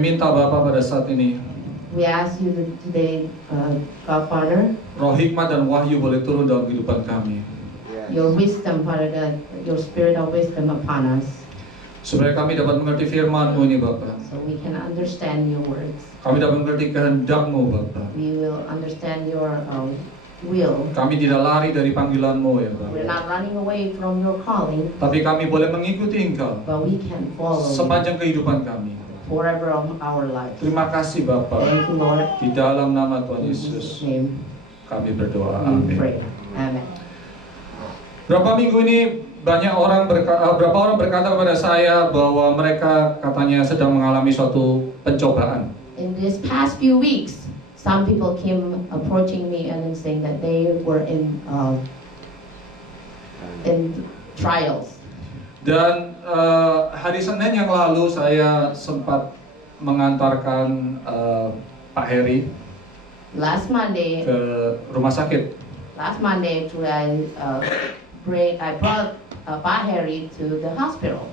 Kami minta Bapa pada saat ini, We ask you today, Godfather, roh hikmat dan wahyu boleh turun dalam kehidupan kami, your wisdom, Father God, your spirit of wisdom upon us, supaya kami dapat mengerti firman-Mu ini Bapa. so we can understand your words. Kami dapat mengerti kehendak-Mu Bapa. We will understand your will. Kami tidak lari dari panggilan-Mu ya We're Bapa, not running away from your calling, tapi kami boleh mengikuti Engkau but we can follow you sepanjang kehidupan kami. forever of our lives. Terima kasih Bapa. Thank you, Lord. Di dalam nama Tuhan In Jesus' Yesus name kami berdoa. we Amin. pray. Amen. Berapa minggu ini berapa orang berkata kepada saya bahwa mereka katanya sedang mengalami suatu pencobaan. In these past few weeks, some people came approaching me and saying that they were in trials. Dan hari Senin yang lalu saya sempat mengantarkan Pak Heri Last Monday, ke rumah sakit. actually, I brought Pa Harry to the hospital.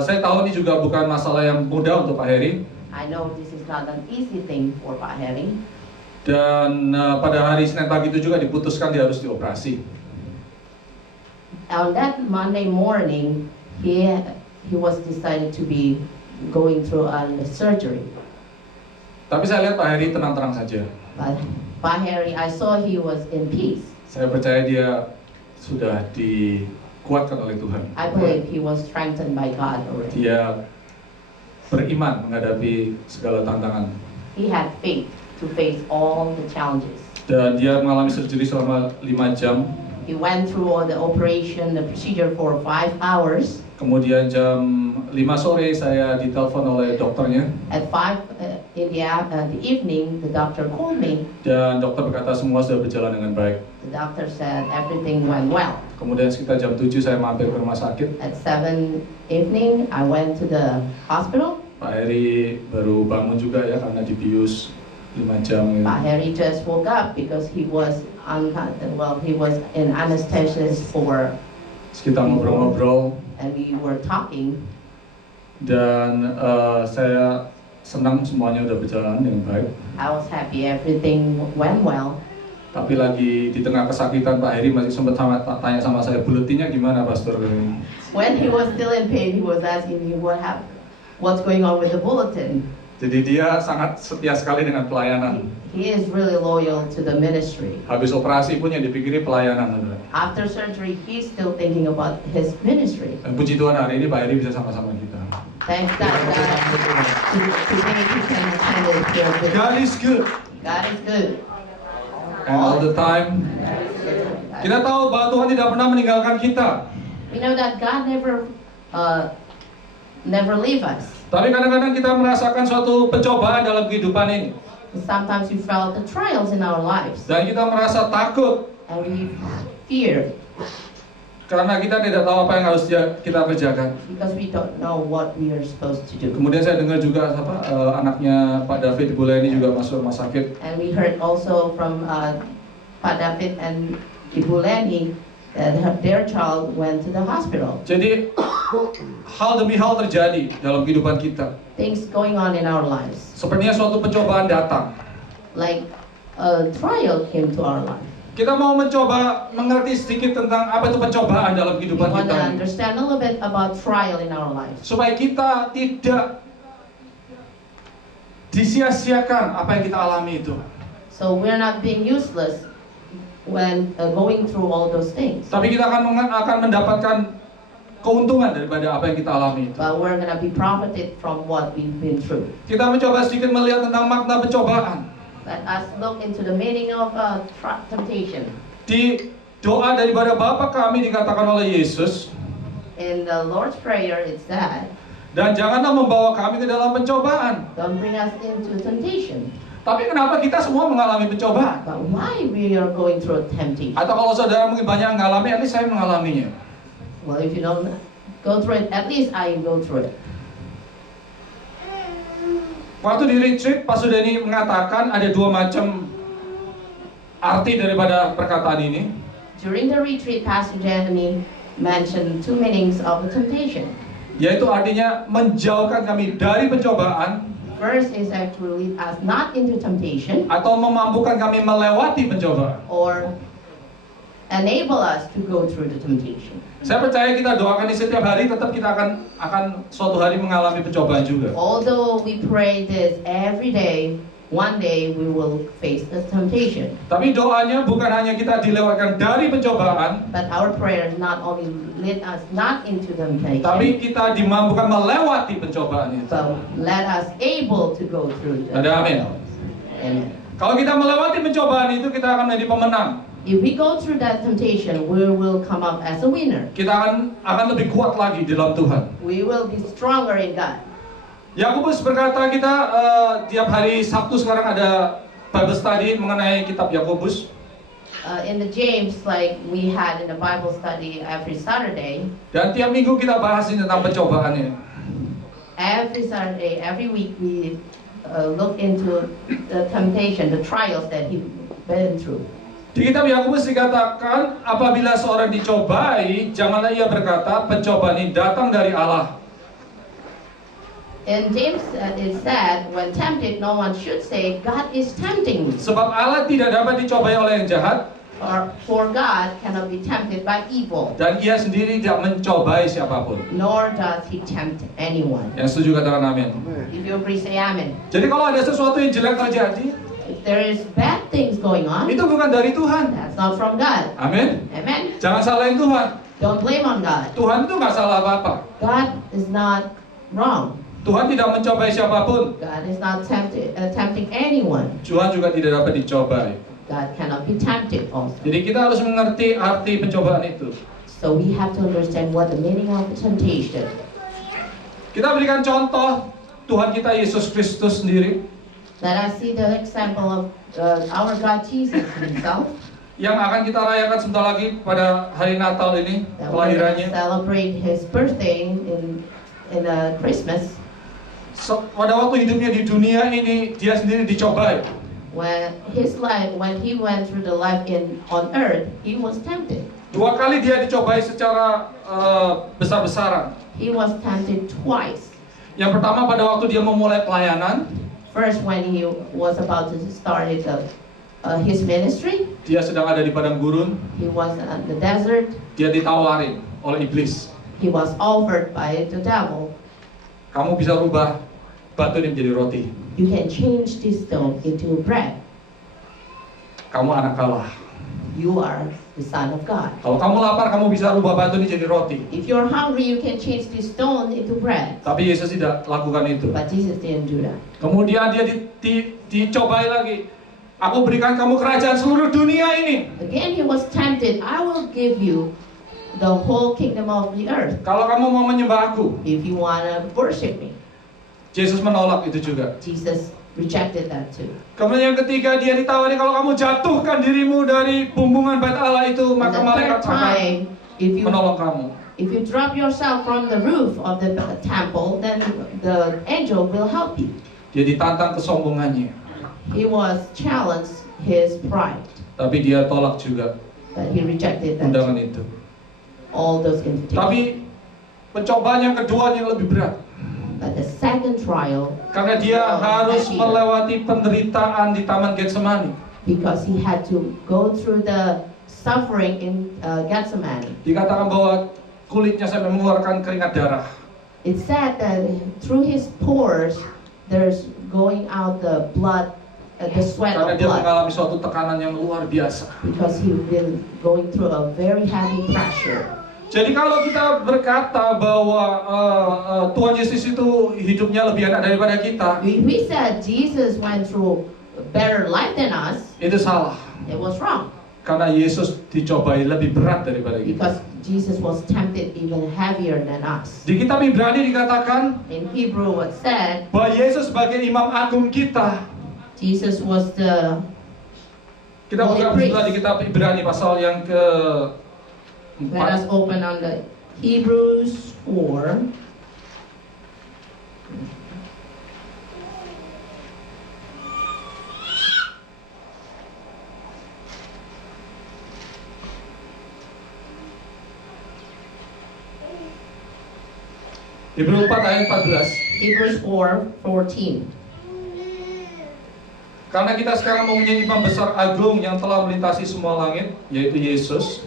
Saya tahu ini juga bukan masalah yang mudah untuk Pak Heri. I know this is not an easy thing for Pa Harry. Dan pada hari Senin pagi itu juga diputuskan dia harus dioperasi. On that Monday morning, he was decided to be going through a surgery. Tapi saya lihat Pak Heri tenang-tenang saja. But Pa Harry, I saw he was in peace. Saya percaya dia sudah dikuatkan oleh Tuhan. I believe he was strengthened by God already. Dia beriman menghadapi segala tantangan. He had faith to face all the challenges. Dan dia mengalami surgery selama 5 jam. He went through all the procedure for 5 hours. Kemudian jam 5 sore saya ditelepon oleh dokternya. At 5 in the evening, the doctor called me. Dan dokter berkata semua sudah berjalan dengan baik. The doctor said everything went well. Kemudian sekitar jam 7 saya mampir ke rumah sakit. At 7 evening, I went to the hospital. Pak Heri baru bangun juga ya karena dibius 5 jam gitu. Pak Harry just woke up because he was in anesthesia for, Sekitar ngobrol-ngobrol and we were talking. dan saya senang semuanya udah berjalan dengan baik. I was happy everything went well. Tapi lagi di tengah kesakitan Pak Heri masih sempat tanya sama saya, buletinnya gimana Pastor? When he was still in pain, he was asking me what's going on with the bulletin. Jadi dia sangat setia sekali dengan pelayanan. He is really loyal to the ministry. Habis operasi pun yang dipikiri pelayanan. After surgery, he's still thinking about his ministry. Dan puji Tuhan hari ini Pak Heri bisa sama-sama kita. Thank God. Today he can attend here. God is good. God is good. And all the time. Kita tahu bahwa Tuhan tidak pernah meninggalkan kita. We know that God never leave us. Tapi kadang-kadang kita merasakan suatu pencobaan dalam kehidupan ini. Sometimes we felt the trials in our lives, Dan kita merasa takut and we fear karena kita tidak tahu apa yang harus kita kerjakan. because we don't know what we are supposed to do. Kemudian saya dengar juga anaknya Pak David Buleni juga masuk rumah sakit. And we heard also from Pa David and Ibu Leni that their child went to the hospital. Jadi hal demi hal terjadi dalam kehidupan kita. Things going on in our lives, Sepertinya suatu pencobaan datang. like a trial came to our life. Kita mau mencoba mengerti sedikit tentang apa itu pencobaan dalam We kehidupan want to kita. understand a little bit about trial in our lives, Supaya kita tidak disia-siakan apa yang kita alami itu. so we're not being useless when going through all those things. Tapi kita akan mendapatkan keuntungan daripada apa yang kita alami itu. But we're gonna be profited from what we've been through. Kita mencoba sedikit melihat tentang makna pencobaan. Let us look into the meaning of temptation. Di doa daripada Bapa kami dikatakan oleh Yesus, In the Lord's Prayer, it's that, dan janganlah membawa kami ke dalam pencobaan. don't bring us into temptation. Tapi kenapa kita semua mengalami pencobaan? But why we are going through temptation? Atau kalau saudara mungkin banyak yang mengalami, at least saya mengalaminya. Well, if you don't go through it, at least I go through it. Waktu di retreat, Pak Sudeni mengatakan ada 2 macam arti daripada perkataan ini. During the retreat, Pastor Jeremy mentioned 2 meanings of the temptation. yaitu artinya menjauhkan kami dari pencobaan First is actually lead us not into temptation atau memampukan kami melewati pencobaan. or enable us to go through the temptation. Saya percaya kita doakan di setiap hari, tetap kita akan suatu hari mengalami pencobaan juga. Although we pray this every day, one day we will face the temptation. Tapi doanya bukan hanya kita dilewatkan dari pencobaan, But our prayer not only lead us not into temptation, tapi kita dimampukan melewati pencobaan itu. but let us able to go through the Ada amin. Amen. Kalau kita melewati pencobaan itu, kita akan menjadi pemenang. If we go through that temptation, we will come up as a winner. Kita akan lebih kuat lagi di dalam Tuhan. We will be stronger in God. Yakobus berkata, kita tiap hari Sabtu sekarang ada Bible study mengenai kitab Yakobus. In the James, like we had in the Bible study every Saturday, Dan tiap minggu kita bahas ini tentang pencobaannya. every Saturday, every week we look into the temptation, the trials that he been through. Di kitab Yakobus dikatakan, apabila seorang dicobai, janganlah ia berkata, pencobaan ini datang dari Allah. In James, it said, when tempted, no one should say, God is tempting me. Sebab Allah tidak dapat dicobai oleh yang jahat, For God cannot be tempted by evil, dan ia sendiri tidak mencobai siapapun. nor does he tempt anyone. Yang setuju katakan amin. If you agree, say amen. Jadi kalau ada sesuatu yang jelek terjadi, If there is bad things going on, itu bukan dari Tuhan. that's not from God. Amin. Amen. Jangan salahin Tuhan. Don't blame on God. Tuhan itu nggak salah apa-apa. God is not wrong. Tuhan tidak mencobai siapapun. God is not tempting anyone. Tuhan juga tidak dapat dicobai. God cannot be tempted also. Jadi kita harus mengerti arti pencobaan itu. So we have to understand what the meaning of the temptation. Kita berikan contoh Tuhan kita Yesus Kristus sendiri Let us see the example of our God Jesus himself. yang akan kita rayakan sebentar lagi pada hari Natal ini, That we're going to kelahirannya. celebrate his birthday in Christmas. Pada waktu hidupnya di dunia ini, dia sendiri dicobai. When he went through the life on earth, he was tempted. 2 kali dia dicobai secara besar-besaran. He was tempted twice. Yang pertama pada waktu dia memulai pelayanan, First, when he was about to start his ministry, dia sedang ada di padang gurun, he was in the desert. dia ditawarin oleh iblis. He was offered by the devil. Kamu bisa rubah batu ini menjadi roti. You can change this stone into bread. Kamu anak Allah. You are the son of God. Kalau kamu lapar, kamu bisa rubah batu ini jadi roti. If you're hungry, you can change this stone into bread. Tapi Yesus tidak lakukan itu. But Jesus didn't do that. Kemudian dia dicobai lagi. Aku berikan kamu kerajaan seluruh dunia ini. Again, he was tempted. I will give you the whole kingdom of the earth Kalau kamu mau menyembah aku. if you want to worship me. Yesus menolak itu juga. Jesus rejected that too. Kemudian yang ketiga dia ditawari, kalau kamu jatuhkan dirimu dari bumbungan bait Allah itu, And maka the malaikat third akan time, menolong kamu. if you drop yourself from the roof of the temple, then the angel will help you. Dia ditantang kesombongannya, He was challenged his pride, tapi dia tolak juga but he rejected that undangan too. itu. All those invitations. Tapi pencobaan yang kedua yang lebih berat, But the second trial, karena dia harus melewati penderitaan di Taman Getsemani. because he had to go through the suffering in Gethsemane. Dikatakan bahwa kulitnya sampai mengeluarkan keringat darah. It's said that through his pores, there's going out the blood, the sweat Karena of dia blood, mengalami suatu tekanan yang luar biasa. because he been going through a very heavy pressure. Jadi kalau kita berkata bahwa Tuhan Yesus itu hidupnya lebih enak daripada kita, If we said Jesus went through a better life than us, itu salah. it was wrong, Karena Yesus dicobai lebih berat daripada kita. because Jesus was tempted even heavier than us. Di kitab Ibrani dikatakan In Hebrew, what said, bahwa Yesus sebagai imam agung kita. Jesus was the Kita buka sebelah di kitab Ibrani pasal yang Let us ke-4. open on the Hebrews 4. Ibrani 4 ayat 14. Hebrews 4:14. Karena kita sekarang mempunyai imam besar agung yang telah melintasi semua langit, yaitu Yesus.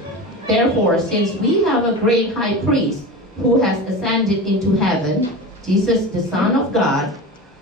Therefore, since we have a great high priest who has ascended into heaven, Jesus, the Son of God,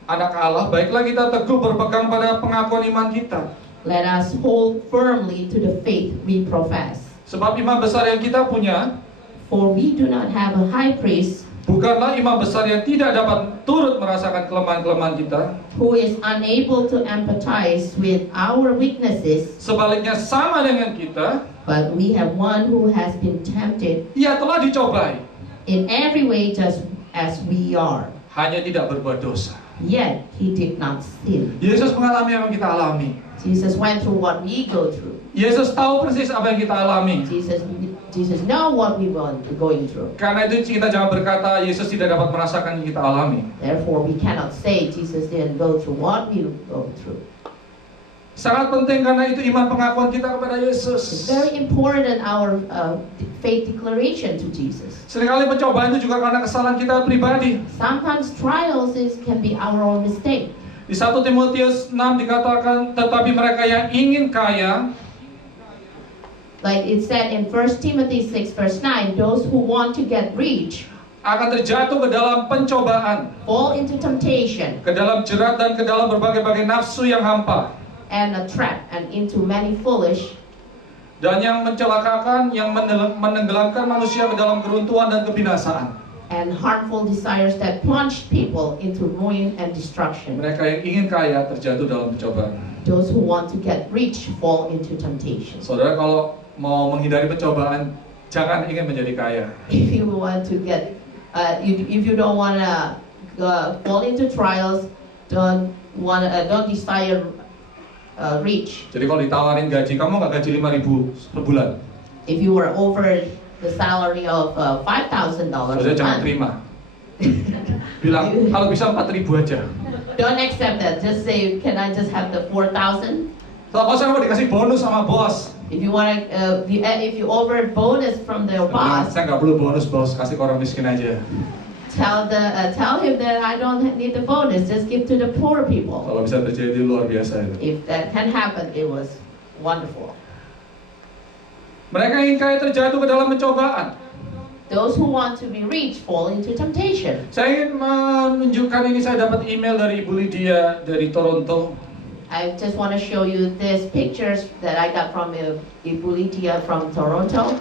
Anak Allah, baiklah kita teguh berpegang pada pengakuan iman kita. let us hold firmly to the faith we profess. Sebab imam besar yang kita punya For we do not have a high priest bukanlah imam besar yang tidak dapat turut merasakan kelemahan-kelemahan kita. who is unable to empathize with our weaknesses, Sebaliknya sama dengan kita, but we have one who has been tempted ia telah dicobai, in every way just as we are, hanya tidak berbuat dosa. yet he did not sin. Yesus mengalami apa yang kita alami. Jesus went through what we go through. Yesus tahu persis apa yang kita alami. Jesus know what we were going through. Karena itu kita jangan berkata Yesus tidak dapat merasakan yang kita alami. Therefore, we cannot say Jesus didn't go through what we go through. Sangat penting karena itu iman pengakuan kita kepada It's Yesus. very important our faith declaration to Jesus. Seringkali pencobaan itu juga karena kesalahan kita pribadi. Sometimes trials can be our own mistake. Di 1 Timotius 6 dikatakan, tetapi mereka yang ingin kaya, Like it said in 1 Timothy 6 verse 9, those who want to get rich akan terjatuh ke dalam pencobaan, fall into temptation ke dalam jerat dan ke dalam berbagai-bagai nafsu yang hampa, and a trap and into many foolish dan yang mencelakakan, yang menenggelamkan manusia ke dalam keruntuhan dan kebinasaan. and harmful desires that plunge people into ruin and destruction. Mereka yang ingin kaya terjatuh dalam pencobaan. Those who want to get rich fall into temptation. Saudara, kalau mau menghindari pencobaan, jangan ingin menjadi kaya. If you want to get, if you don't want to fall into trials, don't desire rich. Jadi kalau ditawarin gaji, kamu nggak gaji 5.000 per bulan, If you were over the salary of $5,000 saudara a jangan month, terima. Bilang, kalau bisa 4.000 aja. don't accept that. Just say, can I just have the 4,000? Kalau saya mau dikasih bonus sama bos, If you want to, if you over bonus from their boss, saya nggak perlu bonus bos, kasih ke orang miskin aja. tell him that I don't need the bonus. Just give to the poor people. Kalau bisa terjadi luar biasa itu. If that can happen, it was wonderful. Mereka ingin kaya terjatuh ke dalam pencobaan. Those who want to be rich fall into temptation. Saya ingin menunjukkan ini, saya dapat email dari Ibu Lydia dari Toronto. I just want to show you these pictures that I got from Ibu Lydia from Toronto.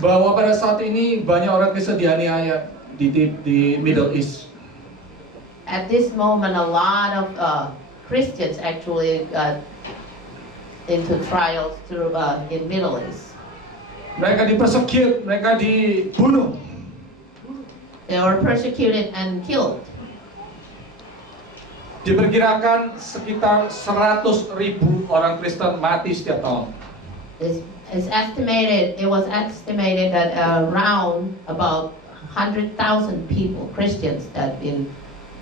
Bahwa pada saat ini banyak orang Kristen dianiaya di Middle East. At this moment, a lot of Christians actually got into trials through in Middle East. Mereka dipersecute, mereka dibunuh. They were persecuted and killed. Diperkirakan sekitar 100.000 orang Kristen mati setiap tahun. It was estimated that around about 100,000 people, Christians, that been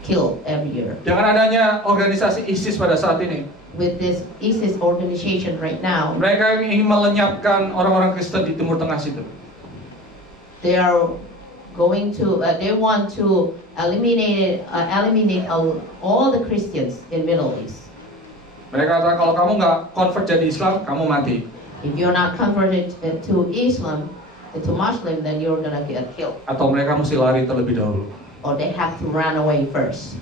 killed every year. Dengan adanya organisasi ISIS pada saat ini, With this ISIS organization right now, mereka ingin melenyapkan orang-orang Kristen di Timur Tengah situ. they are going to, they want to eliminate all the Christians in Middle East. Mereka kata kalau kamu nggak convert jadi Islam, kamu mati. If you're not converted to Islam, to Muslim, then you're gonna get killed. Atau mereka mesti lari terlebih dahulu. Or they have to run away first.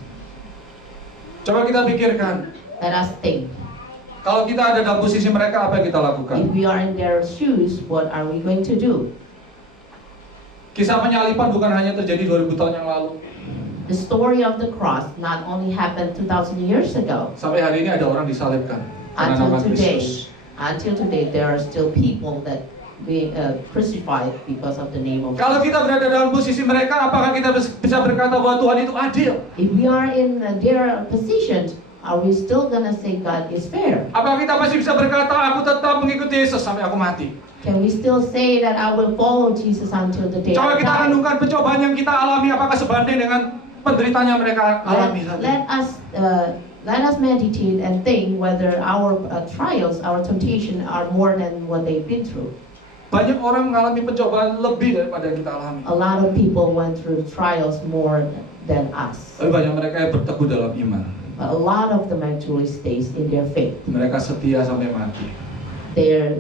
Coba kita pikirkan, Let us think. kalau kita ada dalam posisi mereka, apa yang kita lakukan? If we are in their shoes, what are we going to do? Kisah penyalipan bukan hanya terjadi 2000 tahun yang lalu. The story of the cross not only happened 2,000 years ago. Sampai hari ini ada orang disalibkan karena Until nama today, Kristus. there are still people that be crucified because of the name of Kalau Jesus. kita berada dalam posisi mereka, apakah kita bisa berkata bahwa Tuhan itu adil? If we are in their position, are we still gonna say God is fair? Apakah kita masih bisa berkata, aku tetap mengikuti Yesus sampai aku mati? Can we still say that I will follow Jesus until the day Coba I kita die? renungkan pencobaan yang kita alami, apakah sebanding dengan penderitanya mereka alami saat ini? Let us meditate and think whether our trials, our temptation are more than what they've been through. Banyak orang mengalami pencobaan lebih daripada yang kita alami. A lot of people went through trials more than us. Tapi banyak mereka yang berteguh dalam iman. A lot of them actually stays in their faith. Mereka setia sampai mati. They're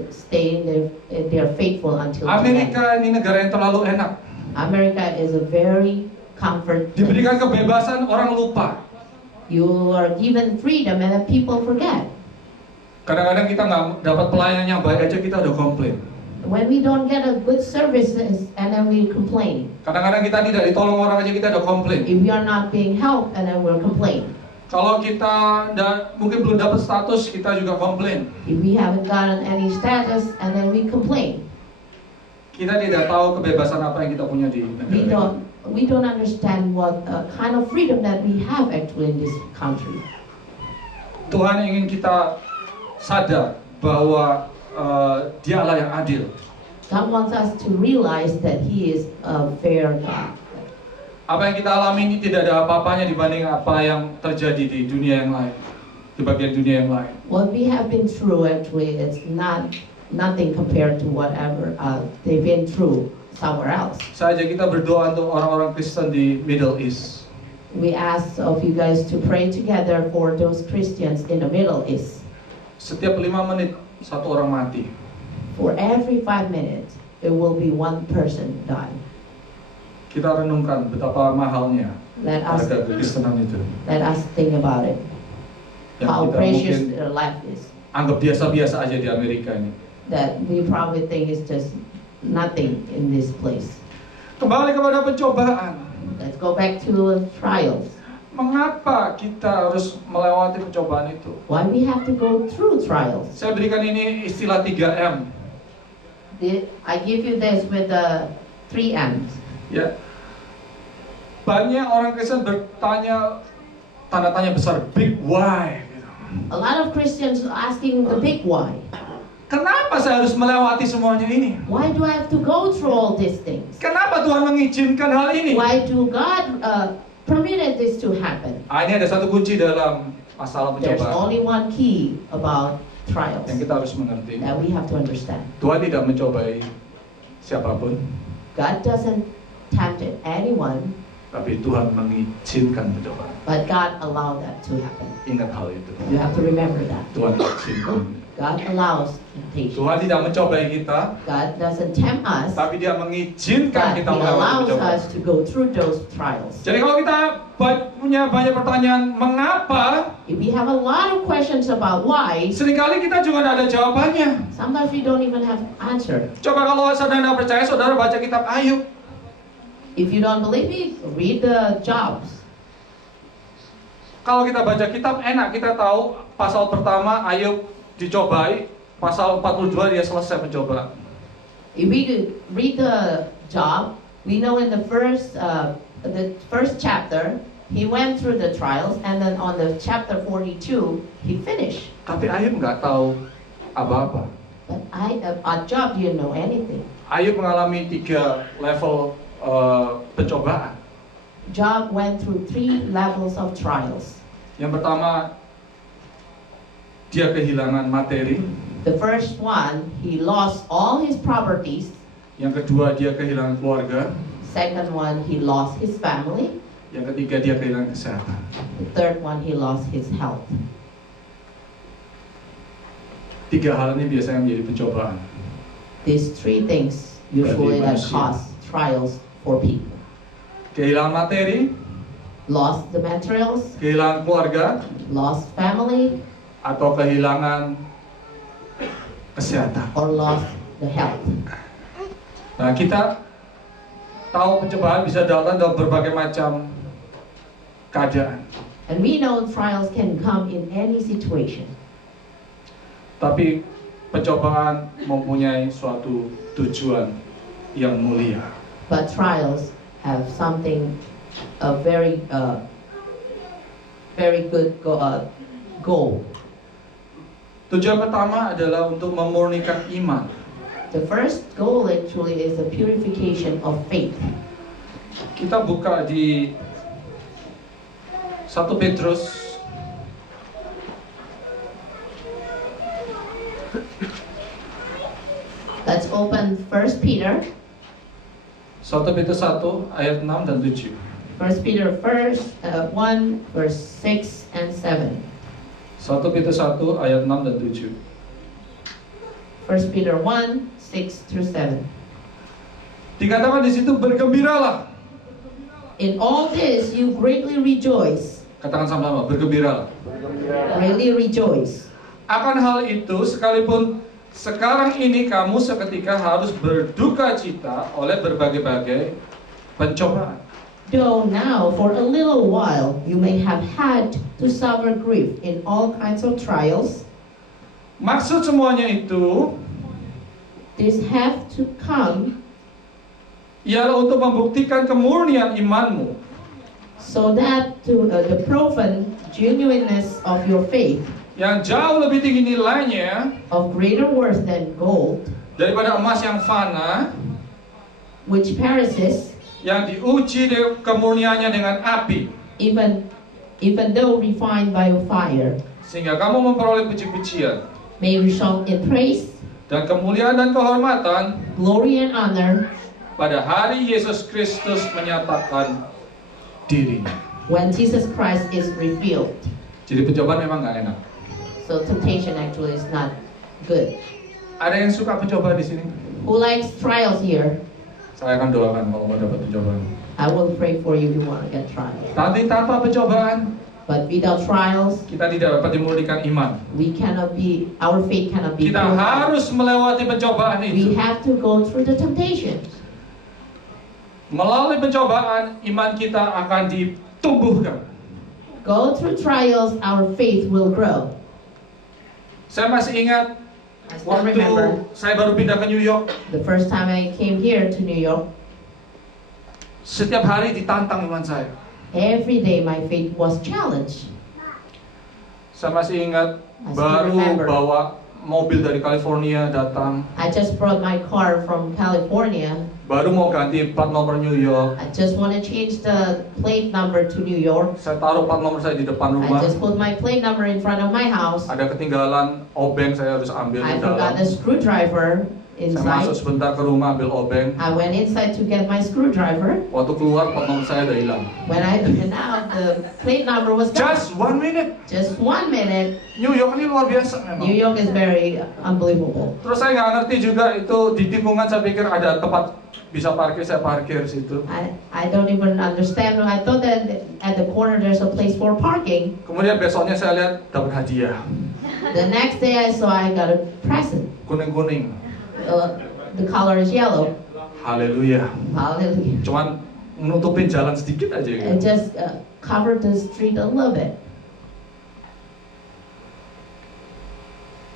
faithful until the end. Amerika ini negara yang terlalu enak. America is a very comfort place. Diberikan kebebasan, orang lupa. You are given freedom and then people forget. Kadang-kadang kita nggak dapat pelayanan yang baik aja kita udah komplain. When we don't get a good services and then we complain. Kadang-kadang kita tidak ditolong orang aja kita udah komplain. If we are not being helped and then we'll complain. Kalau kita mungkin belum dapat status kita juga komplain. If we haven't gotten any status and then we complain. Kita tidak tahu kebebasan apa yang kita punya di negara. We don't understand what kind of freedom that we have actually in this country. Tuhan ingin kita sadar bahwa Dia Allah yang adil. God wants us to realize that He is a fair God. Apa yang kita alami ini tidak ada apa-apanya dibanding apa yang terjadi di dunia yang lain, di bagian dunia yang lain. What we have been through actually it's nothing compared to whatever they've been through somewhere else. Saja kita berdoa untuk orang-orang Kristen di Middle East. We ask of you guys to pray together for those Christians in the Middle East. Setiap 5 menit satu orang mati. For every 5 minutes, there will be one person dying. Kita renungkan betapa mahalnya Let us harga kekristenan itu. think about it. Yang How kita precious mungkin their life is. anggap biasa-biasa aja di Amerika ini. That we probably think is just nothing in this place. Kembali kepada pencobaan. Let's go back to trials. Mengapa kita harus melewati pencobaan itu? Why we have to go through trials? Saya berikan ini istilah 3M. I give you this with the 3 M's. Ya, banyak orang Kristen bertanya tanda tanya besar, big why. Gitu. A lot of Christians are asking the big why. Kenapa saya harus melewati semuanya ini? Why do I have to go through all these things? Kenapa Tuhan mengizinkan hal ini? Why do God permitted this to happen? Ini ada satu kunci dalam masalah There's pencobaan only one key about trials yang kita harus mengerti. that we have to understand. Tuhan tidak mencobai siapapun, God doesn't tempt anyone, tapi Tuhan mengizinkan pencobaan. but God allowed that to happen. Ingat hal itu. You have to remember that. Tuhan mengizinkan. God allows temptation. Tuhan tidak mencobai kita, God doesn't tempt us, tapi Dia mengizinkan but He kita melewati allows pencobaan. us to go through those trials. Jadi kalau kita punya banyak pertanyaan mengapa, If we have a lot of questions about why, seringkali kita juga tidak ada jawabannya. sometimes we don't even have answer. Coba kalau saudara tidak percaya, saudara baca kitab Ayub. If you don't believe me, read the Jobs. Kalau kita baca kitab enak, kita tahu pasal pertama Ayub dicobai, pasal 42 dia selesai mencoba. If we read the Job, we know in the first chapter, he went through the trials, and then on the chapter 42, he finished. Tapi Ayub nggak tahu apa-apa. But at Job, you know anything. Ayub mengalami 3 level pencobaan. Job went through 3 levels of trials. Yang pertama, dia kehilangan materi. The first one, he lost all his properties. Yang kedua, dia kehilangan keluarga. Second one, he lost his family. Yang ketiga, dia kehilangan kesehatan. The third one, he lost his health. 3 hal ini biasanya menjadi pencobaan. These 3 things usually that manusia. cause trials for people. Kehilangan materi, Lost the materials, kehilangan keluarga, lost family, atau kehilangan kesehatan. or lost the health. Nah, kita tahu pencobaan bisa datang dalam berbagai macam keadaan. And we know trials can come in any situation. Tapi pencobaan mempunyai suatu tujuan yang mulia. But trials have something, a very good goal. Tujuan pertama adalah untuk memurnikan iman. The first goal actually is the purification of faith. Kita buka di 1 Petrus Let's open 1 Peter. 1 Petrus 1 ayat 6 dan 7. 1 Peter 1 verse 6 and 7. 1 Petrus 1 ayat 6 dan 7. 1 Peter 1, 6 through 7. Dikatakan di situ bergembiralah. In all this you greatly rejoice. Katakan sama-sama, bergembiralah. Greatly rejoice. Akan hal itu sekalipun sekarang ini kamu seketika harus berduka cita oleh berbagai-bagai pencobaan. Though now for a little while you may have had to suffer grief in all kinds of trials. Maksud semuanya itu This have to come ialah untuk membuktikan kemurnian imanmu, so that to the proven genuineness of your faith, yang jauh lebih tinggi nilainya of greater worth than gold, daripada emas yang fana, which perishes, yang diuji kemurniannya dengan api, even though refined by fire, sehingga kamu memperoleh puji-pujian may result in praise, dan kemuliaan dan kehormatan glory and honor pada hari Yesus Kristus menyatakan dirinya. when Jesus Christ is revealed. Jadi pencobaan memang nggak enak. So temptation actually is not good. Ada yang suka pencobaan di sini? Who likes trials here? Saya akan doakan kalau mau dapat pencobaan. I will pray for you if you want to get trials. Tapi tanpa pencobaan, But without trials, kita tidak dapat dimulihkan iman. our faith cannot be Kita purified. harus melewati pencobaan We itu. have to go through the temptations. Melalui pencobaan, iman kita akan ditumbuhkan. Go through trials, our faith will grow. Saya masih ingat I still waktu remember saya baru pindah ke New York, the first time I came here to New York. setiap hari ditantang iman saya. Every day my faith was challenged. Saya masih ingat I still baru remember. bawa mobil dari California datang, I just brought my car from California. baru mau ganti plat nomor New York. I just want to change the plate number to New York. Saya taruh plat nomor saya di depan I rumah. just put my plate number in front of my house. Ada ketinggalan obeng, saya harus ambil I di dalam. forgot the screwdriver Saya masuk inside. sebentar ke rumah ambil obeng. I went inside to get my screwdriver. Waktu keluar plat nomor saya udah hilang. When I went out, the plate number was gone. Just 1 minute. Just 1 minute. New York ini luar biasa memang. New York is very unbelievable. Terus saya nggak ngerti juga itu di tikungan, saya pikir ada tempat bisa parkir, saya parkir situ. I don't even understand. I thought that at the corner there's a place for parking. Kemudian besoknya saya lihat dapat hadiah The next day I saw I got a present. kuning-kuning. The color is yellow. Haleluya. Hallelujah. Cuman nutupin jalan sedikit aja gitu. It just covered the street a little bit.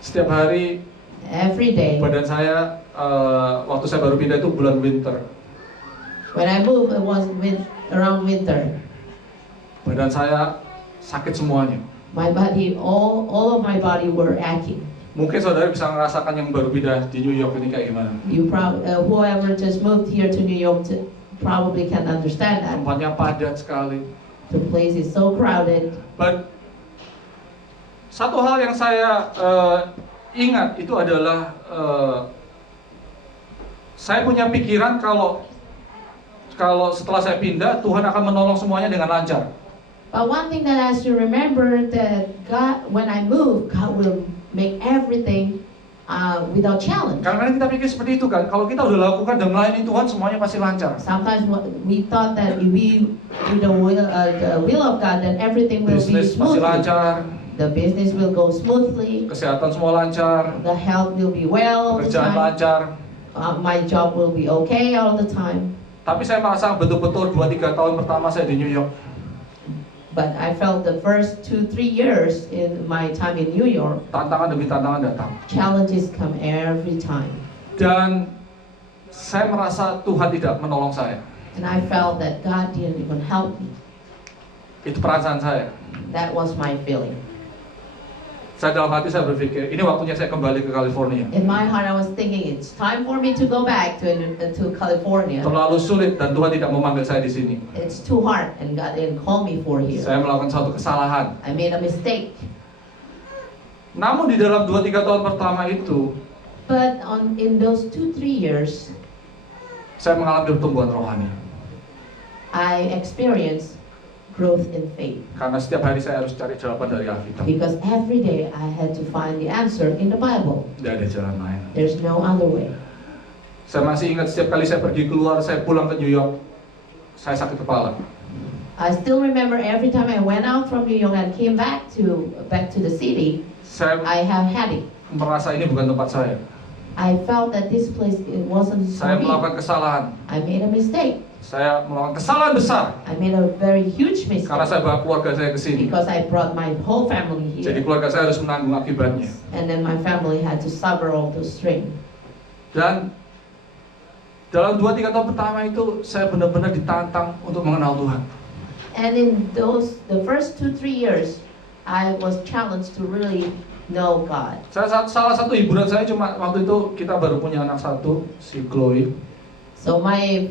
Setiap hari Every day. badan saya waktu saya baru pindah itu bulan winter. When I moved, it was around winter. Badan saya sakit semuanya. My body, all of my body were aching. Mungkin saudara bisa merasakan yang baru pindah di New York ini kayak gimana. Whoever just moved here to New York probably can understand that. Tempatnya padat sekali. The place is so crowded. But satu hal yang saya ingat itu adalah saya punya pikiran kalau setelah saya pindah Tuhan akan menolong semuanya dengan lancar. But one thing that I should remember that God, when I move, God will make everything without challenge. Karena kita pikir seperti itu kan, kalau kita udah lakukan dan melayani Tuhan semuanya pasti lancar. Sometimes we thought that if we do the will of God, then everything will be Bisnis pasti smoothly. lancar, The business will go smoothly. kesehatan semua lancar, The health will be well all the kerjaan time. lancar. My job will be okay all the time. Tapi saya merasa betul-betul 2-3 tahun pertama saya di New York, But I felt the first 2-3 years in my time in New York, tantangan demi tantangan datang. challenges come every time. Dan saya merasa Tuhan tidak menolong saya. And I felt that God didn't even help me. Itu perasaan saya. That was my feeling. Saya dalam hati saya berpikir, ini waktunya saya kembali ke California. In my heart, I was thinking it's time for me to go back to California. Terlalu sulit dan Tuhan tidak memanggil saya di sini. It's too hard, and God didn't call me for here. Saya melakukan satu kesalahan. I made a mistake. Namun di dalam 2-3 tahun pertama itu, But in those 2-3 years, saya mengalami pertumbuhan rohani. I experienced growth in faith. Karena setiap hari saya harus cari jawaban dari Alkitab. Because every day I had to find the answer in the Bible. Tidak ada jalan lain. There's no other way. Saya masih ingat setiap kali saya pergi keluar, saya pulang ke New York, saya sakit kepala. I still remember every time I went out from New York and came back to the city, Saya I have headache. merasa ini bukan tempat saya. I felt that this place it wasn't for Saya me. melakukan kesalahan. I made a mistake. Saya melakukan kesalahan besar. I made a very huge Karena mistake saya bawa keluarga saya ke sini. because I brought my whole family Jadi here, keluarga saya harus menanggung akibatnya. and then my family had to suffer all those strain. Dan dalam 2-3 tahun pertama itu saya benar-benar ditantang untuk mengenal Tuhan. And in the first 2-3 years, I was challenged to really know God. Salah satu hiburan saya cuma waktu itu kita baru punya anak satu, si Chloe. So my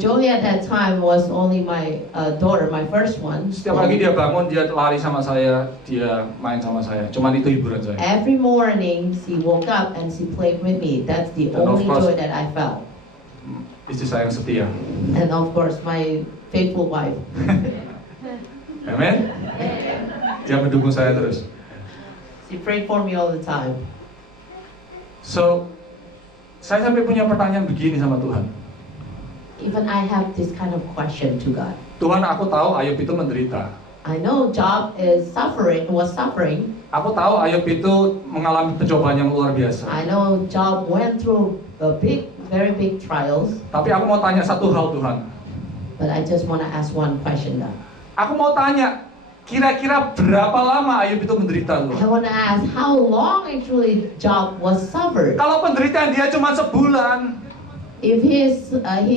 joy at that time was only my daughter, my first one. Setiap pagi dia bangun, dia lari sama saya, dia main sama saya. Cuman itu hiburan saya. Every morning, she woke up and she played with me. That's the And of only course- joy that I felt. Istri saya yang setia. And of course, my faithful wife. Amen. Dia mendukung saya terus. She prayed for me all the time. So, saya sampai punya pertanyaan begini sama Tuhan. Even I have this kind of question to God. Tuhan, aku tahu Ayub itu menderita. I know Job was suffering. Aku tahu Ayub itu mengalami pencobaan yang luar biasa. I know Job went through very big trials. Tapi aku mau tanya satu hal, Tuhan. But I just want to ask one question, God. Aku mau tanya, kira-kira berapa lama Ayub itu menderita, I Tuhan? want to ask how long actually Job was suffered. Kalau penderitaan dia cuma sebulan, If he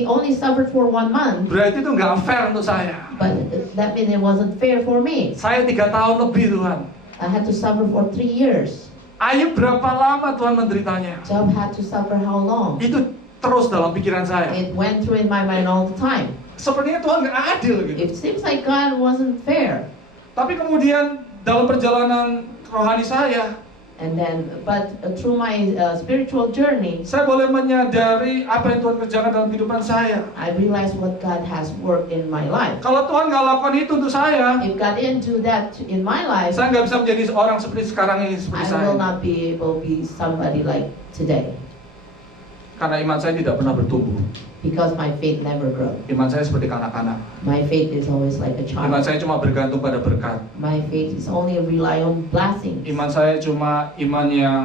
only suffered for 1 month, berarti itu nggak fair untuk saya. but that means it wasn't fair for me. Saya 3 tahun lebih, Tuhan. I had to suffer for 3 years. Ayub berapa lama Tuhan menderitanya? Job had to suffer how long? Itu terus dalam pikiran saya. It went through in my mind all the time. Sepertinya Tuhan nggak adil gitu. It seems like God wasn't fair. Tapi kemudian dalam perjalanan rohani saya, But through my spiritual journey, saya boleh menyadari apa yang Tuhan kerjakan dalam kehidupan saya. I realized what God has worked in my life. Kalau Tuhan nggak lakukan itu untuk saya, If God didn't do that in my life, saya nggak bisa menjadi orang seperti sekarang ini, seperti I saya. will not be able to be somebody like today. Karena iman saya tidak pernah bertumbuh. Because my faith never grew. Iman saya seperti kanak-kanak. My faith is always like a Iman child. saya cuma bergantung pada berkat. My faith is only rely on blessings. Iman saya cuma iman yang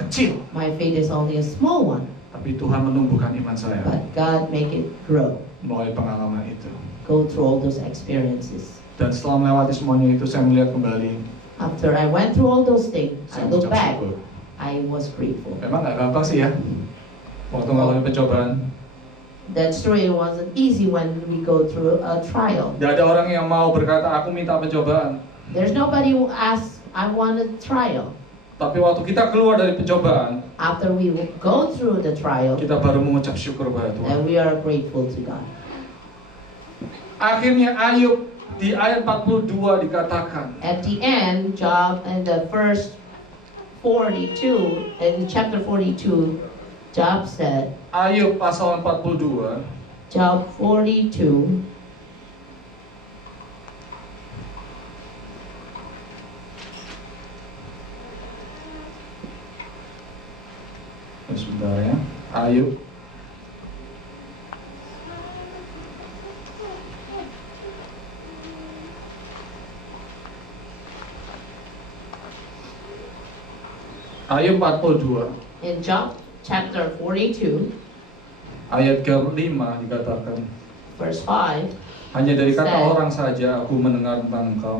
kecil. My faith is only a small one. Tapi Tuhan menumbuhkan iman saya But God make it grow. melalui pengalaman itu. Go through all those experiences. Dan setelah melewati semuanya itu, saya melihat kembali. After I went through all those things, I Saya look mengucap back, syukur. I was grateful. Memang nggak gampang sih ya. Waktu mengalami pencobaan. That story wasn't easy when we go through a trial. Tidak ada orang yang mau berkata, aku minta pencobaan. There's nobody who asks, I want a trial. Tapi waktu kita keluar dari pencobaan, After we go through the trial, kita baru mengucap syukur kepada Tuhan. and we are grateful to God. Akhirnya Ayub di ayat 42 dikatakan, At the end, Job in the first 42, in chapter 42, Job said, Ayub pasal 42, Job 42, sebentar ya, Ayub Ayub 42 in Job chapter 42, ayat ke-5 dikatakan, verse 5, hanya dari kata Said. orang saja aku mendengar tentang engkau,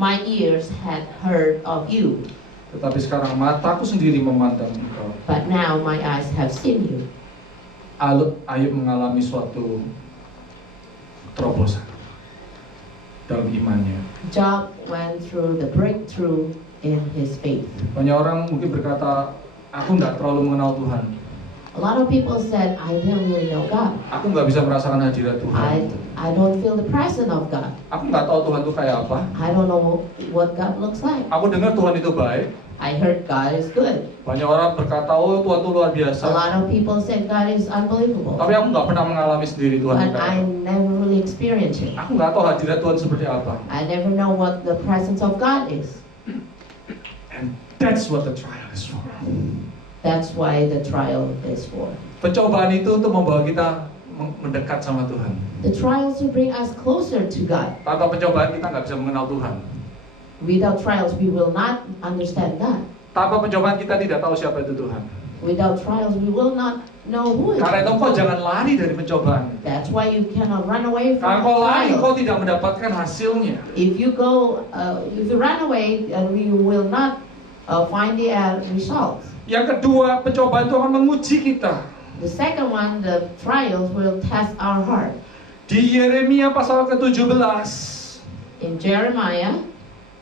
my ears had heard of you, tetapi sekarang mataku sendiri memandang engkau. but now my eyes have seen you. Ayub mengalami suatu terobosan dalam imannya. Job went through the breakthrough in his faith. Banyak orang mungkin berkata, aku nggak terlalu mengenal Tuhan. A lot of people said, I didn't really know God. Aku nggak bisa merasakan hadirat Tuhan. I don't feel the presence of God. Aku nggak tahu Tuhan itu kayak apa. I don't know what God looks like. Aku dengar Tuhan itu baik, I heard God is good. Banyak orang berkata, oh Tuhan itu luar A biasa. lot of people said God is unbelievable. Tapi aku nggak pernah mengalami sendiri Tuhan But itu. I never really experienced it. Aku nggak tahu hadirat Tuhan seperti apa. I never know what the presence of God is. And that's what the trial is for. That's why the trial is for. Pencobaan itu untuk membawa kita mendekat sama Tuhan. The trials to bring us closer to God. Tanpa pencobaan kita nggak bisa mengenal Tuhan. Without trials, we will not understand God. Tanpa pencobaan kita tidak tahu siapa itu Tuhan. Without trials, we will not know who is Karena itu God. kau jangan lari dari pencobaan. That's why you cannot run away Karena from kau lari, kau trials. tidak mendapatkan hasilnya. If you run away, you will not find the results. Yang kedua, pencobaan itu akan menguji kita. The second one, the trials will test our heart. Di Yeremia pasal ke-17. In Jeremiah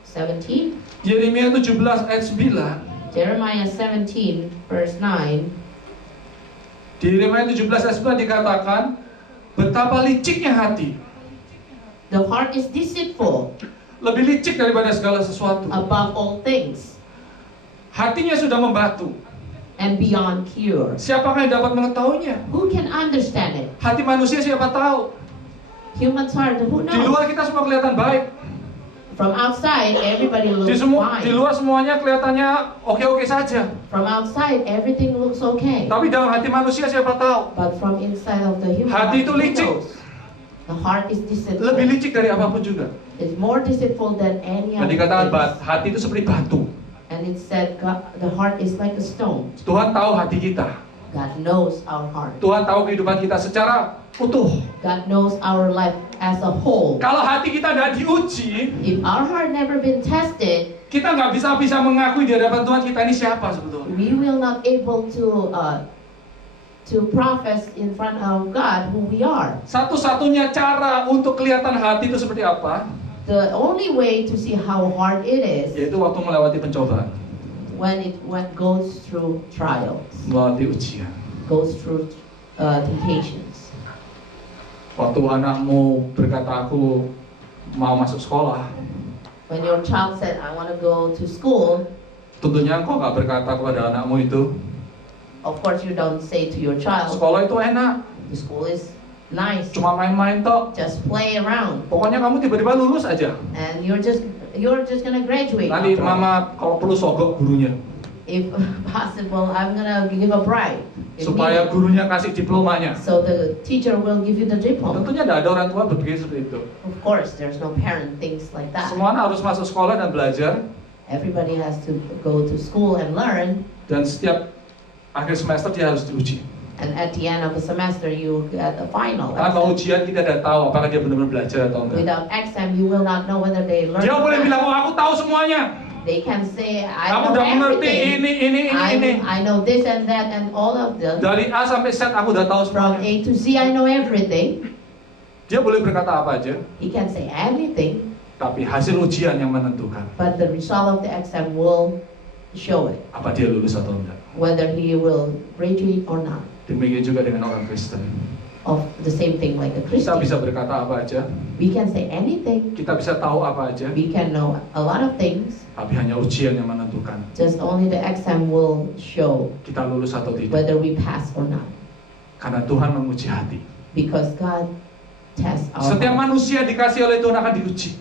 17, Yeremia 17 ayat 9. Jeremiah 17, verse 9, Di Yeremia 17 ayat 9 dikatakan, betapa liciknya hati. the heart is deceitful Lebih licik daripada segala sesuatu. above all things Hatinya sudah membatu. and beyond cure. Siapakah yang dapat mengetahuinya? Who can understand it? Hati manusia siapa tahu? Human's heart, who Di knows? luar kita semua kelihatan baik. From outside, everybody Di looks di fine. luar semuanya kelihatannya oke-oke saja. From outside, everything looks okay. Tapi dalam hati manusia siapa tahu? But from inside of the human Hati heart, itu who licik. knows? The heart is Lebih deceitful. licik dari apapun juga. It's more deceitful than any Dan other dikatakan things. hati itu seperti batu. And it said, God, the heart is like a stone. Tuhan tahu hati kita. God knows our heart. Tuhan tahu kehidupan kita secara utuh. God knows our life as a whole. Kalau hati kita tidak diuji, If our heart never been tested, kita nggak bisa mengakui di hadapan Tuhan kita ini siapa sebetulnya. we will not able to profess in front of God who we are. Satu-satunya cara untuk kelihatan hati itu seperti apa, The only way to see how hard it is yaitu waktu melewati pencobaan, when it goes through trials, melewati ujian. goes through temptations. Waktu anakmu berkata aku mau masuk sekolah, When your child said, I want to go to school, tentunya engkau nggak berkata kepada anakmu itu, of course you don't say to your child, sekolah itu enak, the school is nice, cuma main-main tok. just play around, Pokoknya kamu tiba-tiba lulus aja. and you're just gonna graduate. Nanti after all. mama kalau perlu sogok gurunya, If possible, I'm gonna give a bribe. If supaya needed. gurunya kasih diplomanya. So the teacher will give you the diploma. Tentunya tidak ada orang tua berpikir seperti itu. Of course, there's no parent thinks like that. Semua anak harus masuk sekolah dan belajar, Everybody has to go to school and learn, dan setiap akhir semester dia harus diuji. and at the end of the semester you get a final. Tanpa exam. ujian kita tidak tahu apakah dia benar-benar belajar atau enggak. Without exam, you will not know whether they learn. Dia or boleh not. bilang, oh aku tahu semuanya. They can say, I Kamu know udah mengerti everything. ini. I know this and that and all of them. Dari A sampai Z aku udah tahu From semuanya. A to Z, I know everything. Dia boleh berkata apa aja, He can say anything, tapi hasil ujian yang menentukan but the result of the exam will show it, apa dia lulus atau enggak. whether he will graduate or not. Demikian juga dengan orang Kristen. Of the same thing like a Kita Christian. bisa berkata apa aja, We can say anything. kita bisa tahu apa aja, We can know a lot of things. tapi hanya ujian yang menentukan Just only the exam will show kita lulus atau tidak. whether we pass or not. Karena Tuhan menguji hati. Because God tests our Setiap heart. manusia dikasih oleh Tuhan akan diuji.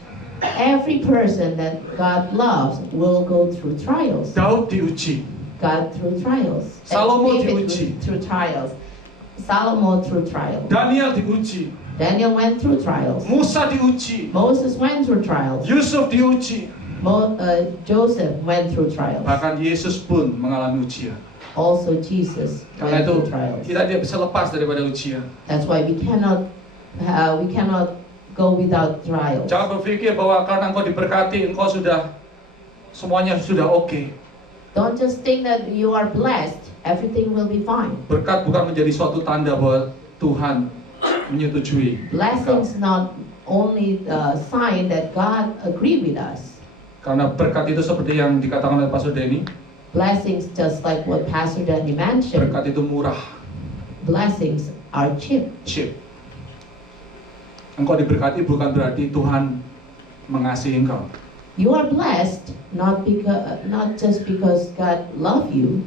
Every person that God loves will go through trials. Daud diuji, God through trials. And Salomo David diuji. through trials. Solomon through trials. Daniel diuji, Daniel went through trials. Musa diuji, Moses went through trials. Yusuf diuji. Joseph went through trials. Bahkan Yesus pun mengalami ujian. Also Jesus Karena went itu through trials. kita tidak bisa lepas daripada ujian. That's why we cannot go without trials. Jangan berpikir bahwa karena engkau diberkati, engkau sudah semuanya sudah oke. Don't just think that you are blessed, everything will be fine. Berkat bukan menjadi suatu tanda bahwa Tuhan menyetujui. Blessings not only a sign that God agree with us. Karena berkat itu seperti yang dikatakan oleh Pastor Denny, Blessings, just like what Pastor Danny mentioned, berkat itu murah, blessings are cheap. cheap. Engkau diberkati bukan berarti Tuhan mengasihi engkau. You are blessed not just because God love you.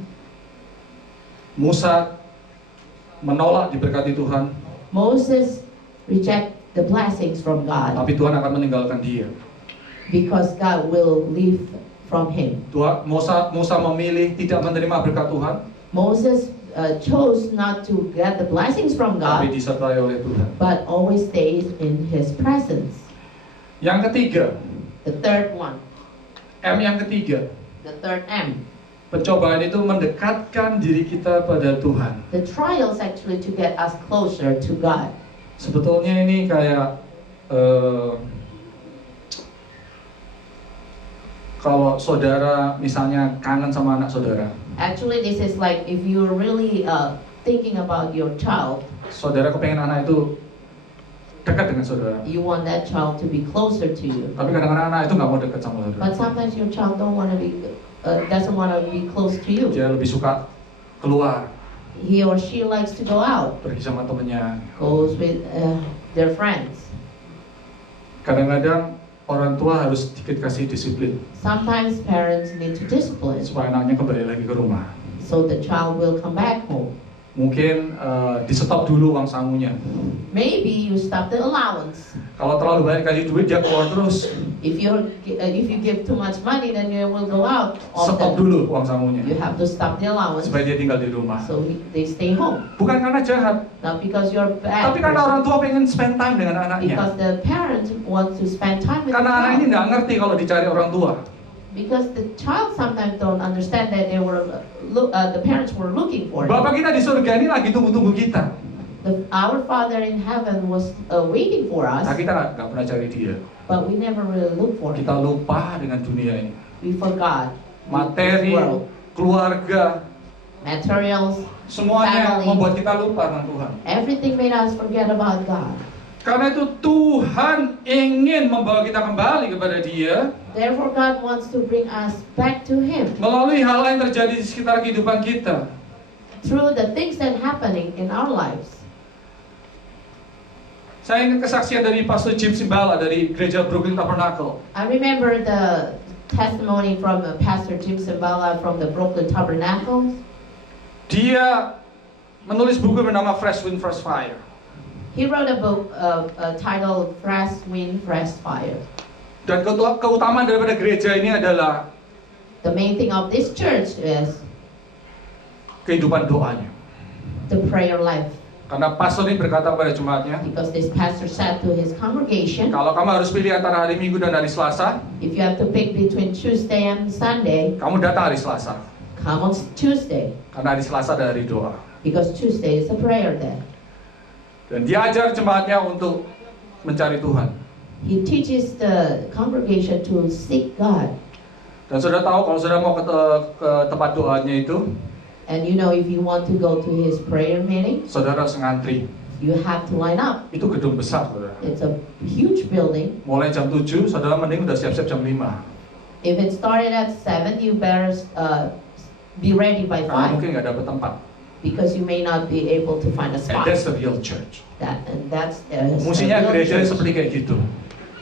Musa menolak diberkati Tuhan, Moses reject the blessings from God tapi Tuhan akan meninggalkan dia. because God will leave from him. Musa memilih tidak menerima berkat Tuhan, Moses chose not to get the blessings from tapi God, disertai oleh Tuhan. but always stays in his presence. Yang ketiga, The third one, M yang ketiga, the third M. pencobaan itu mendekatkan diri kita pada Tuhan. The trials actually to get us closer to God. Sebetulnya ini kayak kalau saudara misalnya kangen sama anak saudara, Actually, this is like if you're really thinking about your child, saudara kepengen anak itu dekat dengan saudara. you want that child to be closer to you. Tapi kadang-kadang anak itu nggak mau dekat sama saudara. But sometimes your child doesn't want to be close to you. Dia lebih suka keluar, He or she likes to go out, pergi sama temennya. goes with their friends. Kadang-kadang orang tua harus sedikit kasih disiplin Sometimes parents need to discipline supaya anaknya kembali lagi ke rumah. so the child will come back home. Mungkin di stop dulu uang sangunya. Maybe you stop the allowance. Kalau terlalu banyak kasih duit dia keluar terus. If you give too much money, then you will go out Stop often. dulu uang sangunya You have to stop the allowance supaya dia tinggal di rumah. so they stay home. Bukan karena jahat, Not because you're bad, tapi karena orang tua pengen spend time dengan anaknya. because the parents want to spend time with the Karena anak ini child. nggak ngerti kalau dicari orang tua. Because the child sometimes don't understand that the parents were looking for him. Bapak kita di surga ini lagi tunggu-tunggu kita. Our Father in heaven was waiting for Nah us, kita nggak pernah cari dia. but we never really looked for him. Kita lupa dengan dunia ini. We forgot Materi, this world, keluarga, materials, semuanya Family. membuat kita lupa dengan Tuhan. everything made us forget about God. Karena itu Tuhan ingin membawa kita kembali kepada Dia Therefore, God wants to bring us back to Him melalui hal yang terjadi di sekitar kehidupan kita. through the things that happening in our lives. Saya ingat kesaksian dari Pastor Jim Simbala dari Gereja Brooklyn Tabernacle. I remember the testimony from Pastor Jim Simbala from the Brooklyn Tabernacle. Dia menulis buku bernama Fresh Wind, Fresh Fire. He wrote a book titled Fresh Wind, Fresh Fire. Dan keutamaan daripada gereja ini adalah The main thing of this church is kehidupan doanya. the prayer life. Karena pastor ini berkata kepada jemaatnya, Because this pastor said to his congregation, kalau kamu harus pilih antara hari Minggu dan hari Selasa, if you have to pick between Tuesday and Sunday, kamu datang hari Selasa. come on Tuesday. Karena hari Selasa ada hari doa. Because Tuesday is a prayer day. Dan dia ajar jemaatnya untuk mencari Tuhan. He teaches the congregation to seek God. Dan saudara tahu kalau saudara mau ke tempat doanya itu, And you know, if you want to go to his prayer meeting, saudara harus ngantri. you have to line up. Itu gedung besar, saudara. It's a huge building. Mulai jam 7, saudara mending udah siap-siap jam 5. If it started at 7, you better be ready by Karena 5. mungkin nggak dapet tempat. Because you may not be able to find a And spot. that's the real church. That's Musinya real gereja church. seperti kayak gitu.